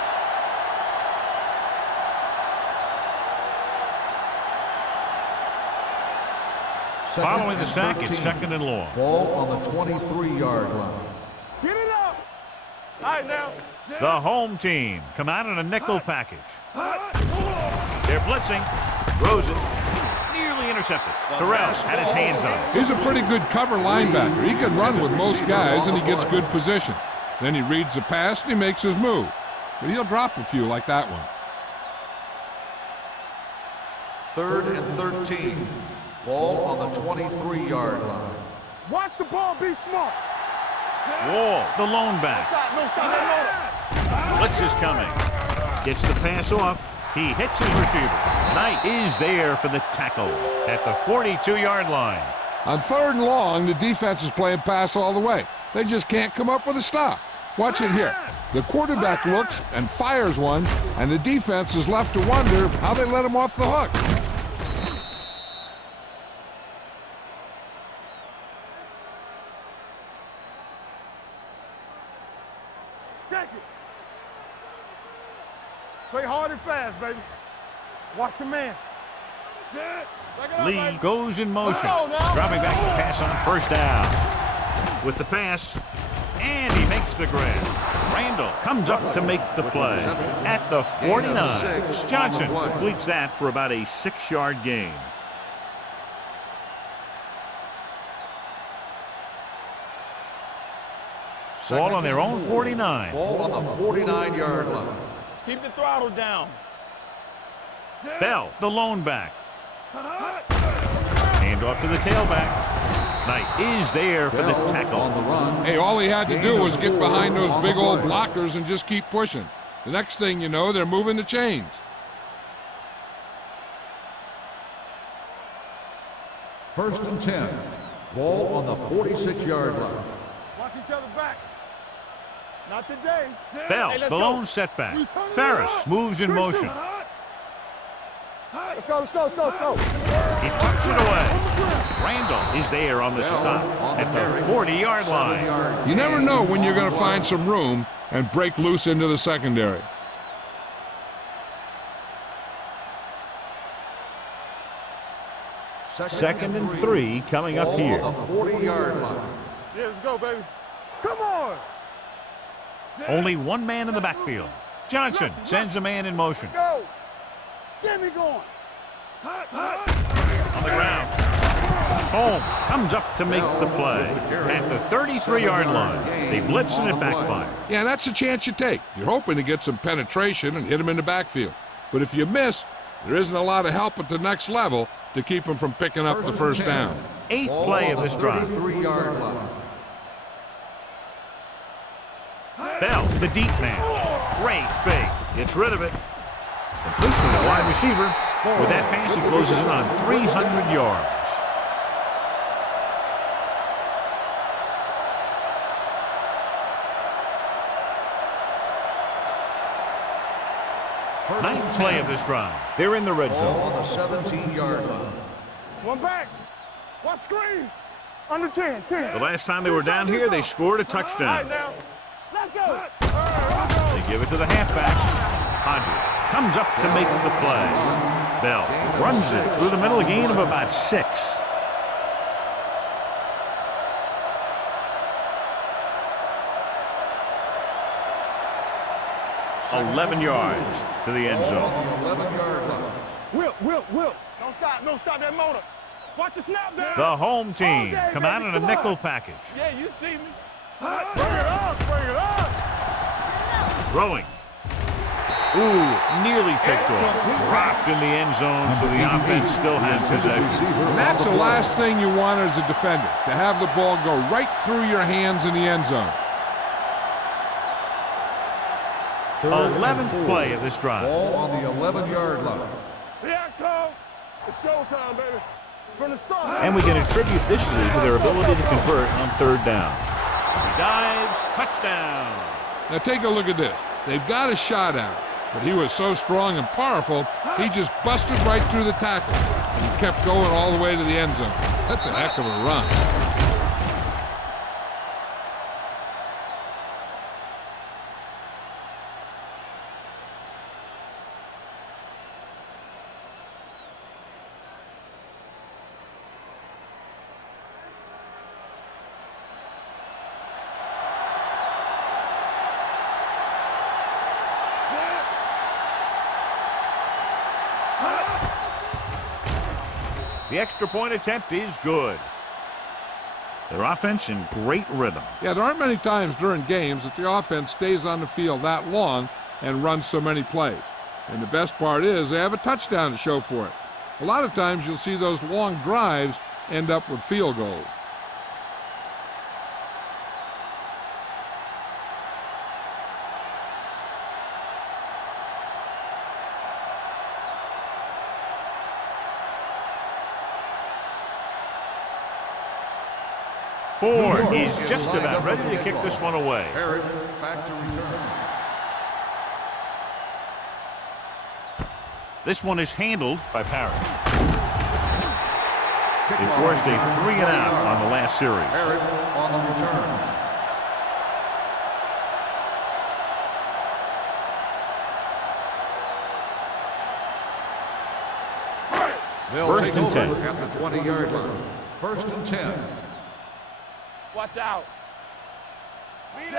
Following the sack, it's second and long. Ball on the 23-yard line. Get it up. All right, now. The home team come out in a nickel package. They're blitzing. Throws it. Nearly intercepted. Terrell had his hands on it. He's a pretty good cover linebacker. He can run with most guys, and he gets good position. Then he reads the pass, and he makes his move. But he'll drop a few like that one. Third and 13. Ball on the 23-yard line. Watch the ball. Be smart. Wall, the lone back. Blitz is coming. Gets the pass off. He hits his receiver. Knight is there for the tackle at the 42-yard line. On third and long, the defense is playing pass all the way. They just can't come up with a stop. Watch it here. The quarterback looks and fires one, and the defense is left to wonder how they let him off the hook. Check it. Play hard and fast, baby. Watch your man. Lee goes in motion. Dropping back to pass on first down. With the pass, and he makes the grab. Randall comes up to make the play at the 49. Johnson completes that for about a 6-yard gain. Ball on their own 49. Ball on the 49-yard line. Keep the throttle down. Bell, the lone back. Hand off to the tailback. Knight is there for the tackle. On the run. Hey, all he had to do was get behind those big old blockers and just keep pushing. The next thing you know, they're moving the chains. First and 10. Ball on the 46-yard line. Watch each other back. Not today. Bell, Hey, let's the go. lone setback. Ferris moves in motion. Let's go. He tucks it away. Randall is there on the stop at the 40-yard line. You never know when you're going to find some room and break loose into the secondary. Second and 3 coming up here. Ball on the 40-yard line. Yeah, let's go, baby. Come on. Only one man in the backfield. Johnson sends a man in motion. Go. Get me going. On the ground. Holmes comes up to make the play at the 33-yard line. They blitz and it backfires. Yeah, that's a chance you take. You're hoping to get some penetration and hit him in the backfield. But if you miss, there isn't a lot of help at the next level to keep him from picking up the first down. 8th play of this drive. 33-yard line. Bell, the deep man. Great fake. Gets rid of it. Completion to the wide receiver. With that pass, he closes in on 300 yards. Ninth play of this drive. They're in the red zone. On the 17-yard line. One back. One screen. Under 10. The last time they were down here, they scored a touchdown. Let's go. They give it to the halfback. Hodges comes up to make the play. Bell runs it through the middle, a gain of about 6. $11 yards to the end zone. 11-yard line. Will. Don't stop that motor. Watch the snap down. The home team come out in a nickel package. Yeah, you see me. Bring it up. Throwing. Ooh, nearly picked off. Dropped in the end zone, so the offense still has possession. And that's the last thing you want as a defender, to have the ball go right through your hands in the end zone. 11th play of this drive. Ball on the 11-yard line. Yeah, Cole. It's showtime, baby. From the start. And we can attribute this lead to their ability to convert on 3rd down. He dives, touchdown. Now take a look at this. They've got a shot out, but he was so strong and powerful, he just busted right through the tackle, and he kept going all the way to the end zone. That's a heck of a run. The extra point attempt is good. Their offense in great rhythm. Yeah, there aren't many times during games that the offense stays on the field that long and runs so many plays. And the best part is they have a touchdown to show for it. A lot of times you'll see those long drives end up with field goals. Ford is just about ready to kick this one away. Herod back to return. This one is handled by Parrish. They forced a 3-and-out on the last series. Herod on the return. First and 10. At the 20-yard line. First and 10. Watch out.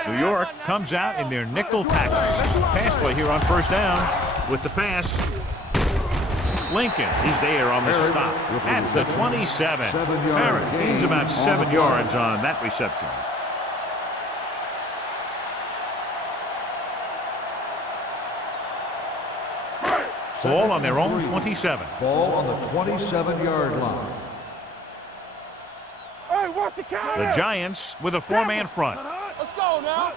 New York comes out in their nickel package. Pass play here on 1st down with the pass. Lincoln is there on the stop at the 27. Parrish gains about 7 yards on that reception. Ball on their own 27. Ball on the 27-yard line. Hey, watch the count. The Giants with a 4-man front. Let's go now.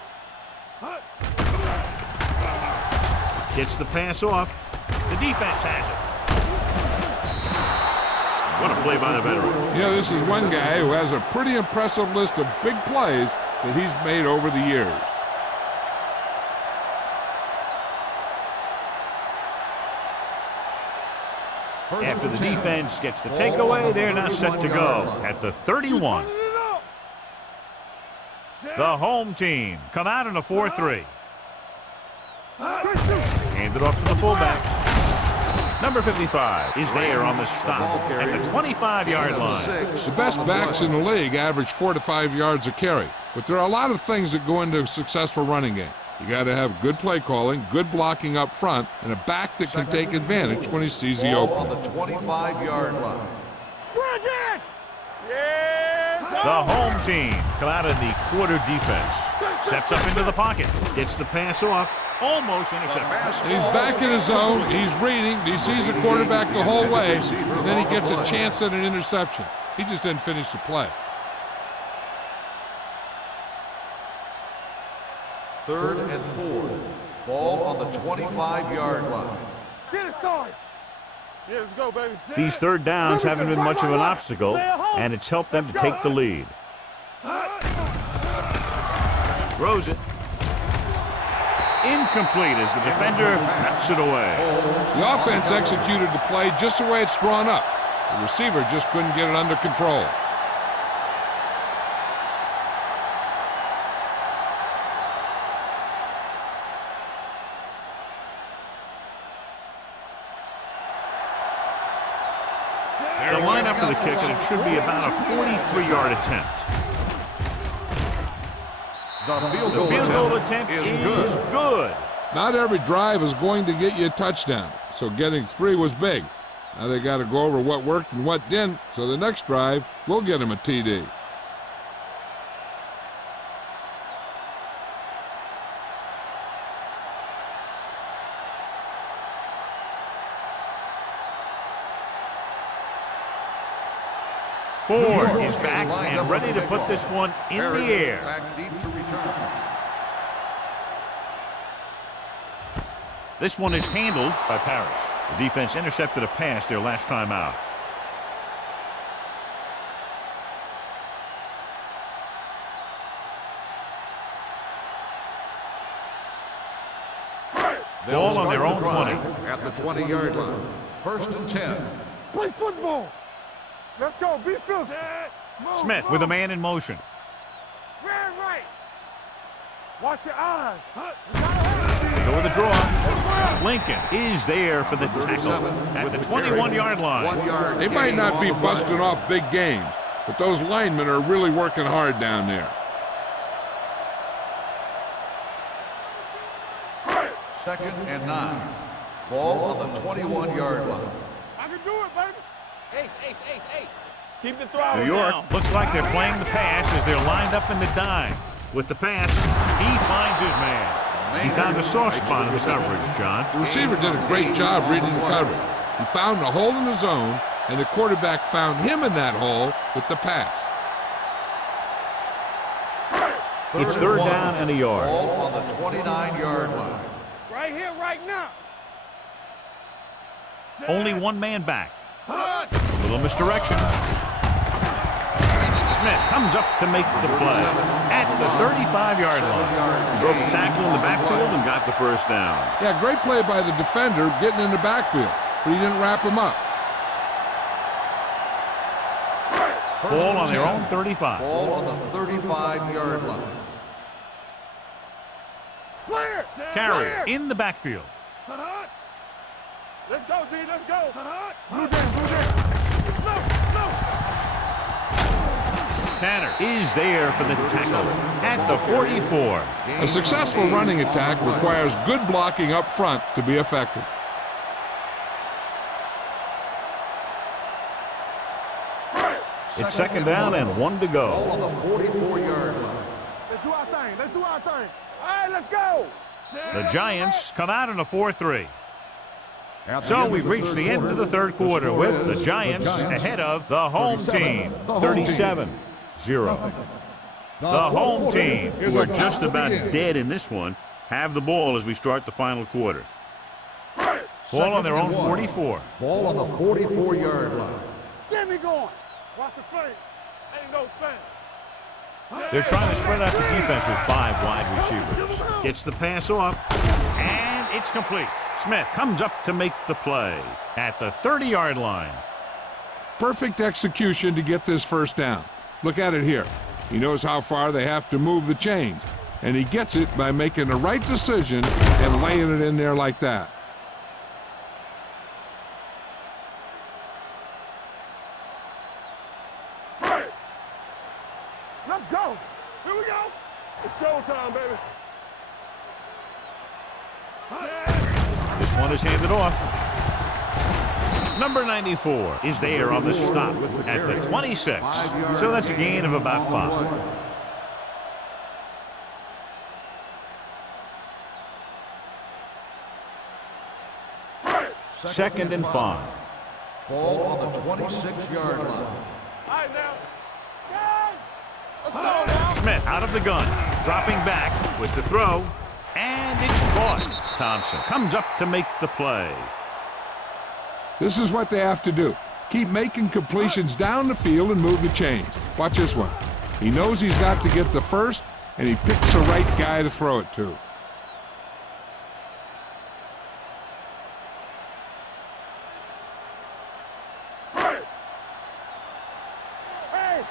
Gets the pass off. The defense has it. What a play by the veteran. Yeah, this is one guy who has a pretty impressive list of big plays that he's made over the years. After the defense gets the takeaway, they're now set to go at the 31. The home team come out in a 4-3. Hand it off to the fullback. Number 55 is there on the stop at the 25-yard line. The best backs in the league average 4 to 5 yards a carry, but there are a lot of things that go into a successful running game. You got to have good play calling, good blocking up front, and a back that can take advantage when he sees the opening. On the 25-yard line. The home team come out of the quarter defense. Steps up into the pocket. Gets the pass off. Almost intercepted. He's back in his zone. He's reading. He sees the quarterback the whole way, and then he gets a chance at an interception. He just didn't finish the play. 3rd and 4. Ball on the 25-yard line. Get it started. Yeah, let's go, baby. These third downs haven't been much of an obstacle, and it's helped them to take the lead. Throws it. Incomplete as the defender knocks it away. The offense executed the play just the way it's drawn up. The receiver just couldn't get it under control. They'll line up for the kick, and it should be about a 43-yard attempt. The field goal attempt is good. Not every drive is going to get you a touchdown, so getting 3 was big. Now they got to go over what worked and what didn't, so the next drive will get them a TD. Ford is back and ready to put this one in the air. Back deep to return. This one is handled by Paris. The defense intercepted a pass their last time out. Ball on their own 20. At the 20-yard line. 1st and 10. Play football. Let's go. Be physical. Smith with a man in motion. Ran right. Watch your eyes. They go with a draw. Lincoln is there for the tackle at the 21-yard line. They might not be busting off big games, but those linemen are really working hard down there. 2nd and 9. Ball on the 21-yard line. I can do it, baby. Ace, ace, ace, ace. Keep the throttle New York down. looks like they're playing the pass as they're lined up in the dime. With the pass, he finds his man. He found a soft spot in the coverage, John. The receiver did a great job reading the coverage. He found a hole in the zone, and the quarterback found him in that hole with the pass. It's 3rd down and a yard. Ball on the 29-yard line. Right here, right now. Only one man back. Little misdirection. Smith comes up to make the play at the 35-yard line. He broke the tackle in the backfield and got the first down. Yeah, great play by the defender getting in the backfield, but he didn't wrap him up. Ball on their own 35. Ball on the 35-yard line. Clear. Carrier in the backfield. Let's go, D. Let's go. Blue down, blue down. Tanner is there for the tackle at the 44. A successful running attack requires good blocking up front to be effective. It's 2nd down and 1 to Ball go. on the 44-yard line. Let's do our thing. Let's do our thing. All right, let's go. The Giants come out in a 4-3. So we've reached the end of the 3rd quarter with the Giants ahead of the home team, 37-0. The home team, who are just about dead in this one, have the ball as we start the final quarter. Ball on their own 44. Ball on the 44-yard line. Get me going. Watch the play. Ain't no thing. They're trying to spread out the defense with 5 wide receivers. Gets the pass off, and it's complete. Smith comes up to make the play at the 30-yard line. Perfect execution to get this first down. Look at it here. He knows how far they have to move the chains, and he gets it by making the right decision and laying it in there like that. Let's go. Here we go. It's showtime, baby. This one is handed off. Number 94 is there on the stop at the 26. So that's a gain of about 5. 2nd and 5. Ball on the 26-yard line. All right, now. Let's go now. Smith out of the gun, dropping back with the throw, and it's caught. Thompson comes up to make the play. This is what they have to do. Keep making completions down the field and move the chains. Watch this one. He knows he's got to get the first, and he picks the right guy to throw it to. Hey,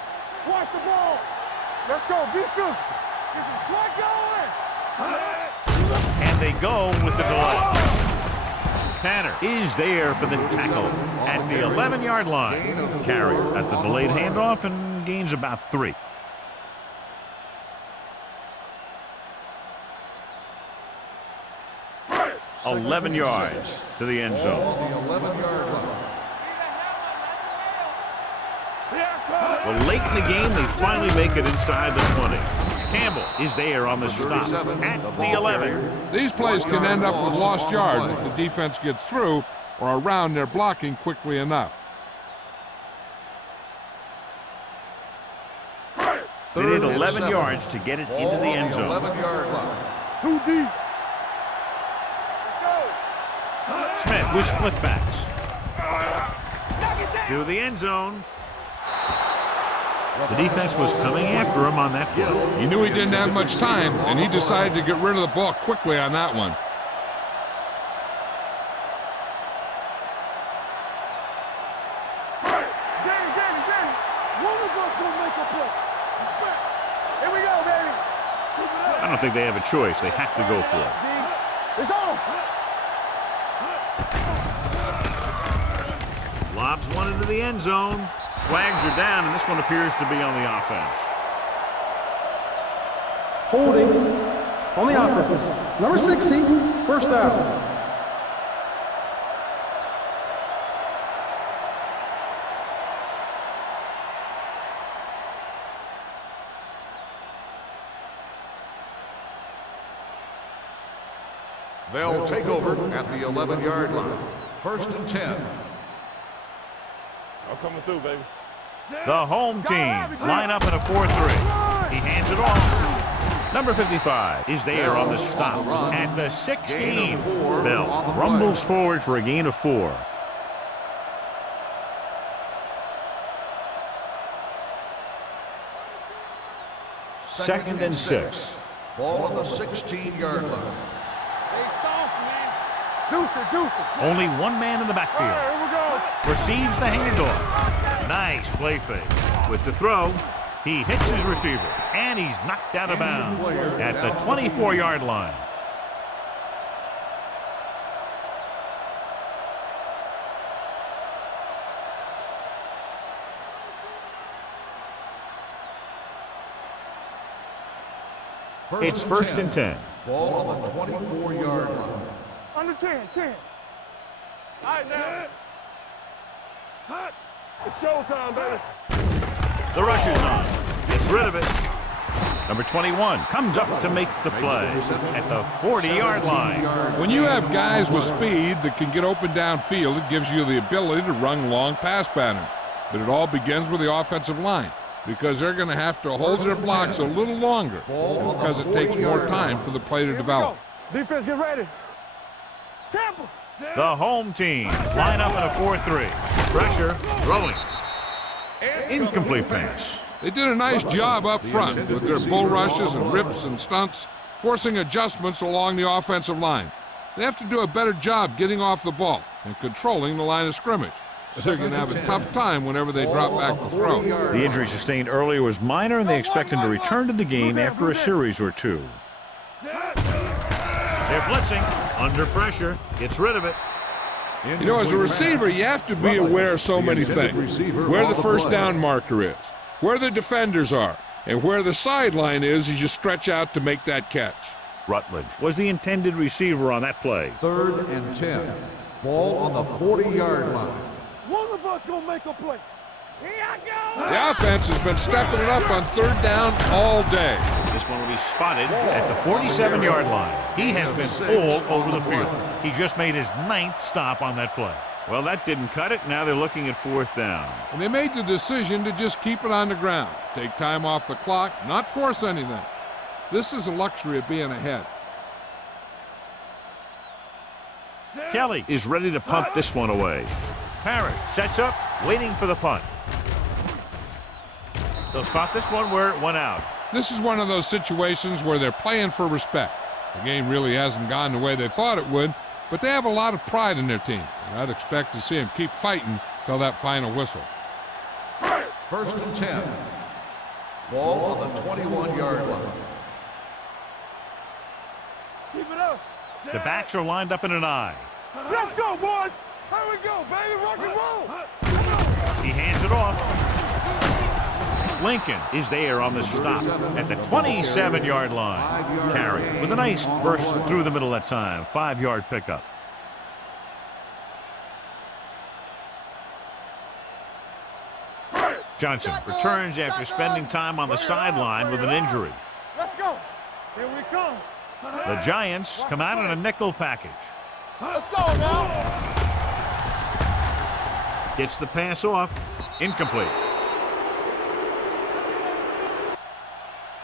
watch the ball. Let's go. Be physical. Get some slack going. And they go with the delay. Tanner is there for the tackle at the 11-yard line. Carrier at the delayed handoff and gains about 3. Second 11 and yards 6. to the end Ball zone. on the 11-yard line. Well, late in the game, they finally make it inside the 20. Campbell is there on the stop at the 11. These plays can end up with lost yards if the defense gets through or around their blocking quickly enough. They need 11 yards to get it into the end zone. 11-yard line. Too deep. Smith with split backs. To the end zone. The defense was coming after him on that play. He knew he didn't have much time, and he decided to get rid of the ball quickly on that one. Danny. One of us will make a play. Here we go, baby. I don't think they have a choice. They have to go for it. It's on. Lobs one into the end zone. Flags are down, and this one appears to be on the offense. Holding on the offense. Number 60, first down. They'll take over at the 11-yard line. First and 10. I'm coming through, baby. The home team line up in a 4-3. He hands it off. Number 55 is there on the stop at the 16. Bell rumbles forward for a gain of 4. Second and 6. Ball on the 16-yard line. Hey, soft, man. Deuce it. Only one man in the backfield. Here we go. Receives the handoff. Nice play fake. With the throw, he hits his receiver, and he's knocked out of bounds at the 24-yard line. It's first and 10. Ball on the 24-yard line. Under 10. All right, now. It's showtime, baby. The rush is on. Gets rid of it. Number 21 comes up to make the play at the 40-yard line. When you have guys with speed that can get open downfield, it gives you the ability to run long pass patterns. But it all begins with the offensive line, because they're going to have to hold their blocks a little longer because it takes more time for the play to develop. Defense, get ready. Tampa. The home team line up in a 4-3. Pressure, throwing. Incomplete pass. They did a nice job up front with their bull rushes and rips and stunts, forcing adjustments along the offensive line. They have to do a better job getting off the ball and controlling the line of scrimmage. They're going to have a tough time whenever they drop back the throw. The injury sustained earlier was minor, and they expect him to return to the game after a series or 2. They're blitzing. Under pressure. Gets rid of it. You know, as a receiver, you have to be aware of so many things. Where the first down marker is, where the defenders are, and where the sideline is as you stretch out to make that catch. Rutledge was the intended receiver on that play. Third and 10. Ball on the 40-yard line. One of us gonna make a play. Here I go. The offense has been stepping it up on third down all day. This one will be spotted at the 47-yard line. He has been all over the field. He just made his 9th stop on that play. Well, that didn't cut it. Now they're looking at 4th down. And they made the decision to just keep it on the ground. Take time off the clock, not force anything. This is a luxury of being ahead. Kelly is ready to punt this one away. Parrish sets up, waiting for the punt. They'll spot this one where it went out. This is one of those situations where they're playing for respect. The game really hasn't gone the way they thought it would, but they have a lot of pride in their team. And I'd expect to see them keep fighting till that final whistle. 1st and 10. Ball on the 21-yard line. Keep it up. The backs are lined up in an I. Let's go, boys. Here we go, baby. Rock and roll. He hands it off. Lincoln is there on the stop at the 27-yard line. Carry with a nice burst through the middle that time. 5-yard pickup. Johnson returns after spending time on the sideline with an injury. Let's go. Here we come. The Giants come out in a nickel package. Let's go now. Gets the pass off. Incomplete.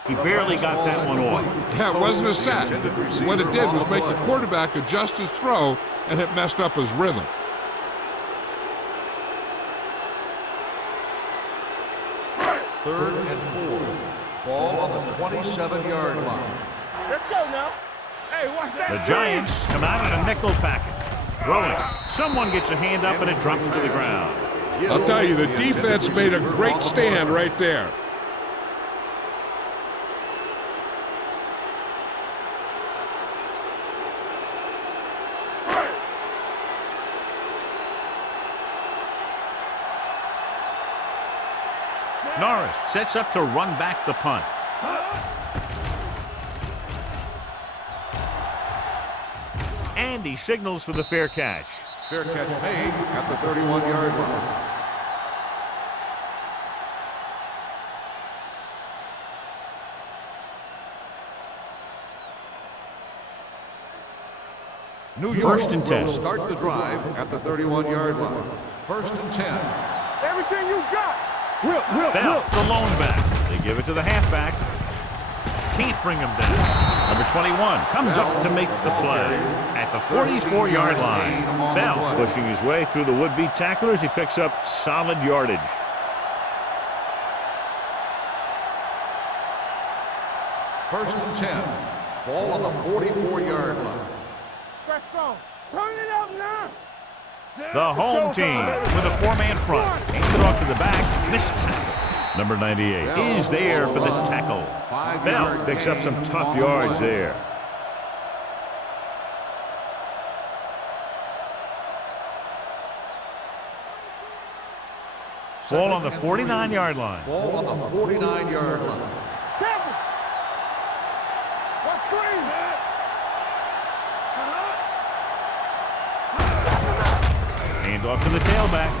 He barely got that one off. Yeah, it wasn't a sack. What it did was make the quarterback adjust his throw, and it messed up his rhythm. Third and 4. Ball on the 27-yard line. Let's go now. Hey, watch that. The Giants come out in a nickel package. Throwing. Someone gets a hand up and it drops to the ground. I'll tell you, the defense made a great stand right there. Norris sets up to run back the punt. And he signals for the fair catch. Fair catch made at the 31-yard line. New York 1st and 10. will start the drive at the 31-yard line. 1st and 10. Everything you got. Bell, the lone back. They give it to the halfback. Can't bring him down. Number 21 comes up to make the play at the 44-yard line. Bell pushing his way through the would-be tacklers. He picks up solid yardage. First and 10. Ball on the 44-yard line. Stretch strong. Turn it up now. The home team with a 4-man front. Hands it off to the back. Missed tackle. Number 98 is there for the tackle. Bell picks up some tough yards there. Ball on the 49-yard line. Ball on the 49-yard line. Tackle. What screen? Hand off to the tailback.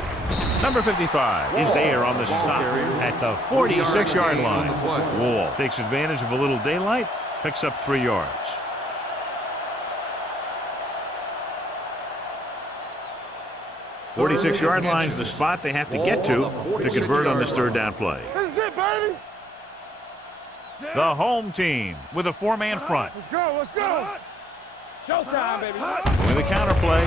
Number 55 is there on the stop at the 46-yard line. Wall takes advantage of a little daylight, picks up 3 yards. The 46-yard line is the spot they have to get to convert on this third down play. This is it, baby. The home team with a 4-man front. Let's go. Let's go. Showtime, baby. With a counter play.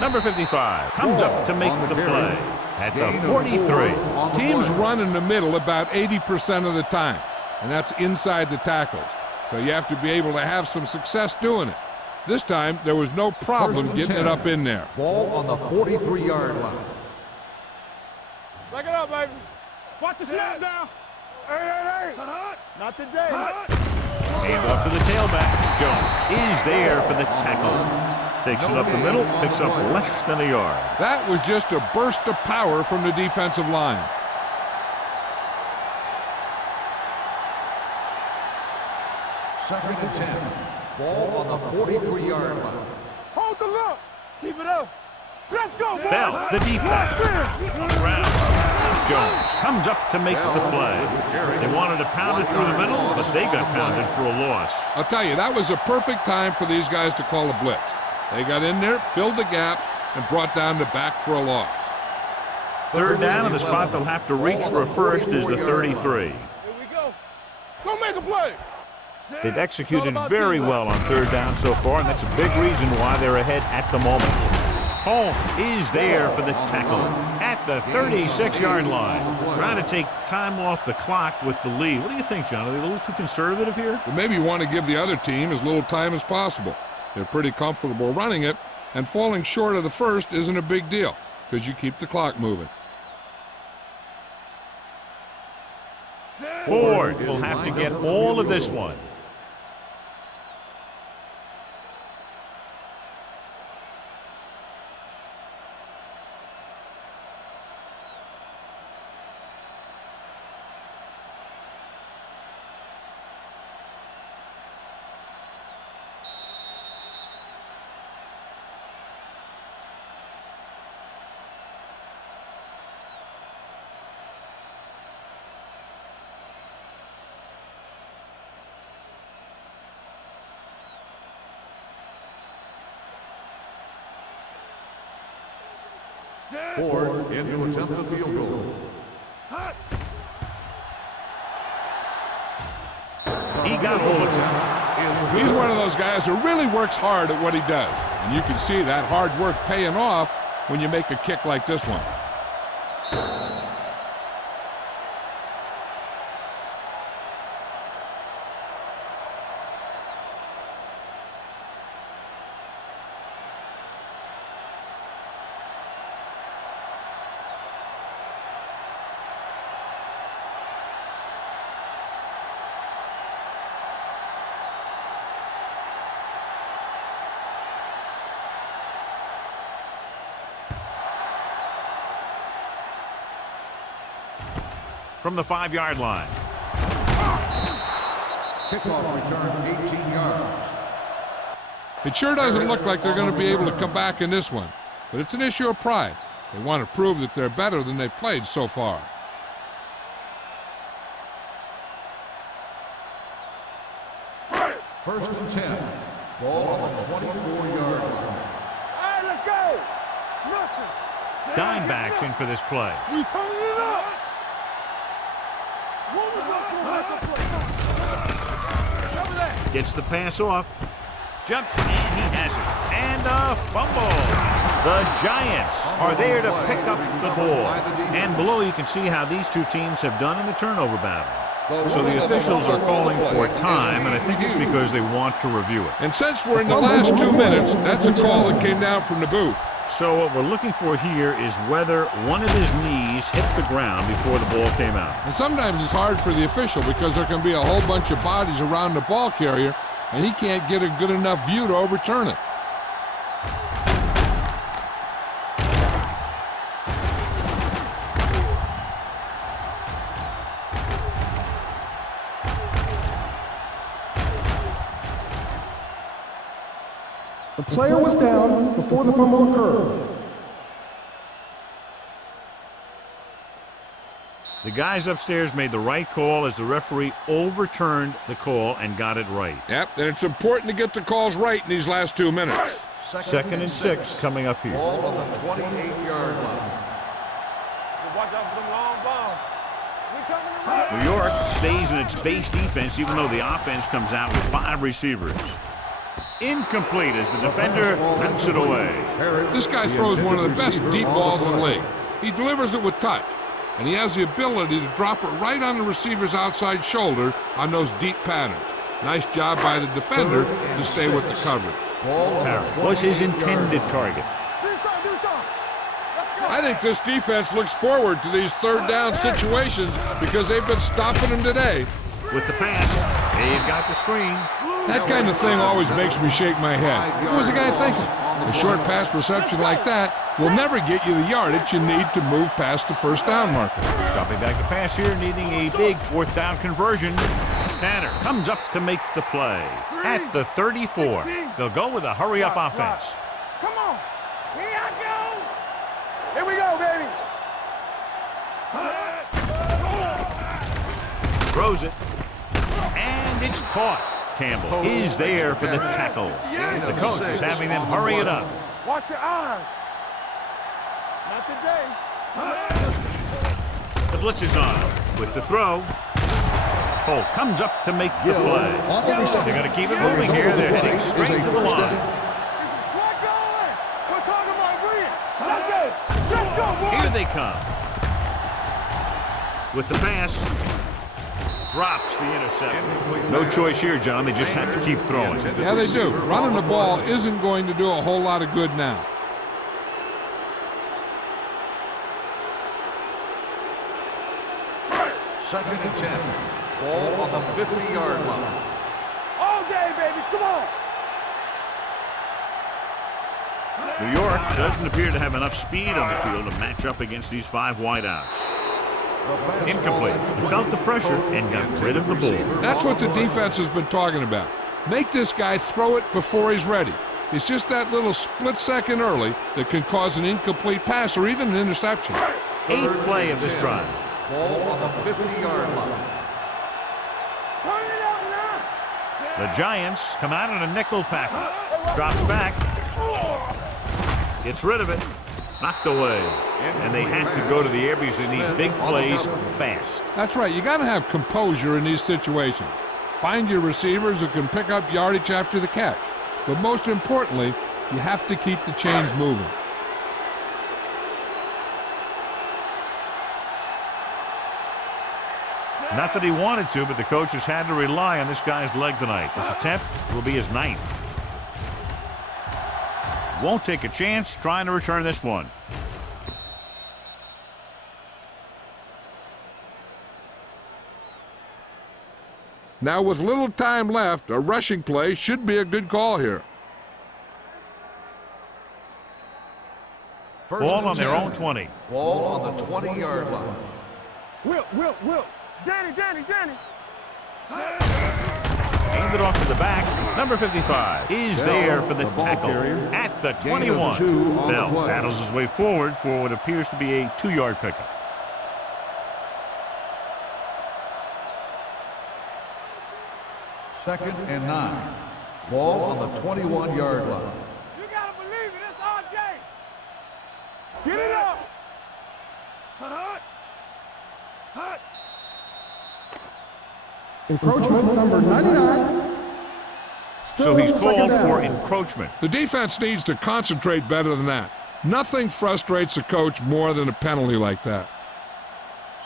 Number 55 comes up to make the play at the 43. Teams run in the middle about 80% of the time, and that's inside the tackles. So you have to be able to have some success doing it. This time, there was no problem getting it up in there. Ball on the 43-yard line. Back it up, baby. Watch the snap down. Hey. Not today. Hand off to the tailback. Jones is there for the tackle. Takes it up the middle, picks up less than a yard. That was just a burst of power from the defensive line. Second and 10. Ball on the 43-yard line. Hold the look. Keep it up. Let's go, boy. Bell, the deep back. On the ground. Jones comes up to make the play. They wanted to pound it through the middle, but they got pounded for a loss. I'll tell you, that was a perfect time for these guys to call a blitz. They got in there, filled the gaps, and brought down the back for a loss. Third down, and the spot they'll have to reach for a first is the 33. Here we go. Go make a play. They've executed very well on third down so far, and that's a big reason why they're ahead at the moment. Holmes is there for the tackle at the 36-yard line. Trying to take time off the clock with the lead. What do you think, John? Are they a little too conservative here? Well, maybe you want to give the other team as little time as possible. They're pretty comfortable running it, and falling short of the first isn't a big deal because you keep the clock moving. Ford will have to get all of this one. Ford in to attempt a field goal. He got all attempt. He's one of those guys who really works hard at what he does. And you can see that hard work paying off when you make a kick like this one. From the 5-yard line. Kickoff return 18 yards. It sure doesn't look like they're going to be able to come back in this one, but it's an issue of pride. They want to prove that they're better than they've played so far. First and 10. Ball on the 24-yard line. All right, let's go. Nothing. Dimebacks in for this play. We turning it up. Gets the pass off. Jumps, and he has it. And a fumble. The Giants are there to pick up the ball. And below you can see how these two teams have done in the turnover battle. So the officials are calling for time, and I think it's because they want to review it. And since we're in the last 2 minutes, that's a call that came down from the booth. So what we're looking for here is whether one of his knees hit the ground before the ball came out. And sometimes it's hard for the official because there can be a whole bunch of bodies around the ball carrier, and he can't get a good enough view to overturn it. The player was down before the fumble occurred. The guys upstairs made the right call as the referee overturned the call and got it right. Yep, and it's important to get the calls right in these last 2 minutes. Second and 6 coming up here. Ball on the 28-yard line. Watch out for them long balls. We coming around. New York stays in its base defense even though the offense comes out with 5 receivers. Incomplete as the defender knocks it away. This guy throws one of the best deep balls in the league. He delivers it with touch, and he has the ability to drop it right on the receiver's outside shoulder on those deep patterns. Nice job by the defender to stay with the coverage. Harris was his intended target. I think this defense looks forward to these third down situations because they've been stopping them today. With the pass, they've got the screen. That kind of thing always makes me shake my head. What was the guy thinking? A short pass reception like that will never get you the yardage you need to move past the first down marker. Dropping back to pass here, needing a big 4th down conversion. Tanner comes up to make the play at the 34. They'll go with a hurry-up offense. Come on. Here I go. Here we go, baby. Throws it, and it's caught. Campbell is there for the tackle. The coach is having them hurry it up. Watch your eyes. Not today. The blitz is on with the throw. Holt comes up to make the play. They're going to keep it moving here. They're heading straight to the line. Slot going. We're talking about Williams. Let's go, boy. Here they come. With the pass. Drops the interception. No choice here, John. They just have to keep throwing. Yeah, they do. Running the ball isn't going to do a whole lot of good now. Second and 10. Ball on the 50-yard line. All day, baby. Come on. New York doesn't appear to have enough speed on the field to match up against these 5 wideouts. Incomplete. He felt the pressure and got rid of the ball. That's what the defense has been talking about. Make this guy throw it before he's ready. It's just that little split second early that can cause an incomplete pass or even an interception. 8th play of this drive. Ball on the 50-yard line. Turn it up now. The Giants come out in a nickel package. Drops back. Gets rid of it. Knocked away. And they have to go to the air because they need big plays fast. That's right. You got to have composure in these situations. Find your receivers who can pick up yardage after the catch. But most importantly, you have to keep the chains moving. Not that he wanted to, but the coach has had to rely on this guy's leg tonight. This attempt will be his 9th. Won't take a chance trying to return this one. Now with little time left, a rushing play should be a good call here. Ball on their own 20. Ball on the 20-yard line. Will. Danny. Aimed it off to the back. Number 55 is there for the tackle at the 21. Bell battles his way forward for what appears to be a 2-yard pickup. Second and 9. Ball on the 21-yard line. You gotta believe it. It's our day. Get it up. Encroachment number 99. So he's called for encroachment. The defense needs to concentrate better than that. Nothing frustrates a coach more than a penalty like that.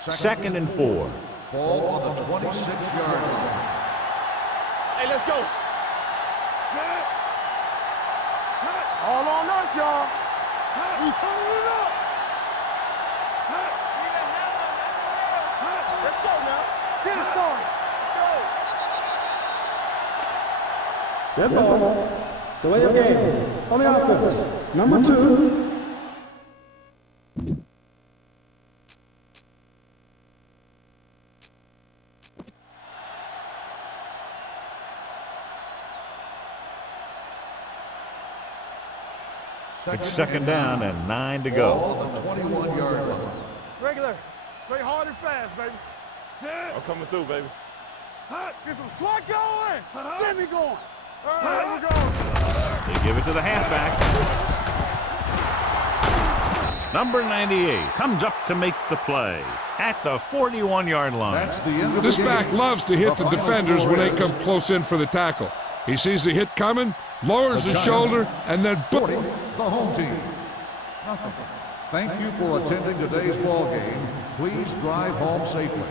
Second and 4. Ball on the 26-yard line. Hey, let's go. All on us, y'all. We turning it up. Let's go now. Get it started. Dead ball. Delay of game. On the offense. Number 2. It's second down and 9 to Ball go. on the 21-yard line. Regular. Play hard and fast, baby. I'm coming through, baby. Get some slot going. Get me going. All right, here we go. They give it to the halfback. Number 98 comes up to make the play at the 41-yard line. That's the end of This the back game. loves to hit the final defenders score when they is come close in for the tackle. He sees the hit coming, lowers his shoulder, and then 40, boom. the home team. Nothing. Thank you for attending today's ball game. Please drive home safely.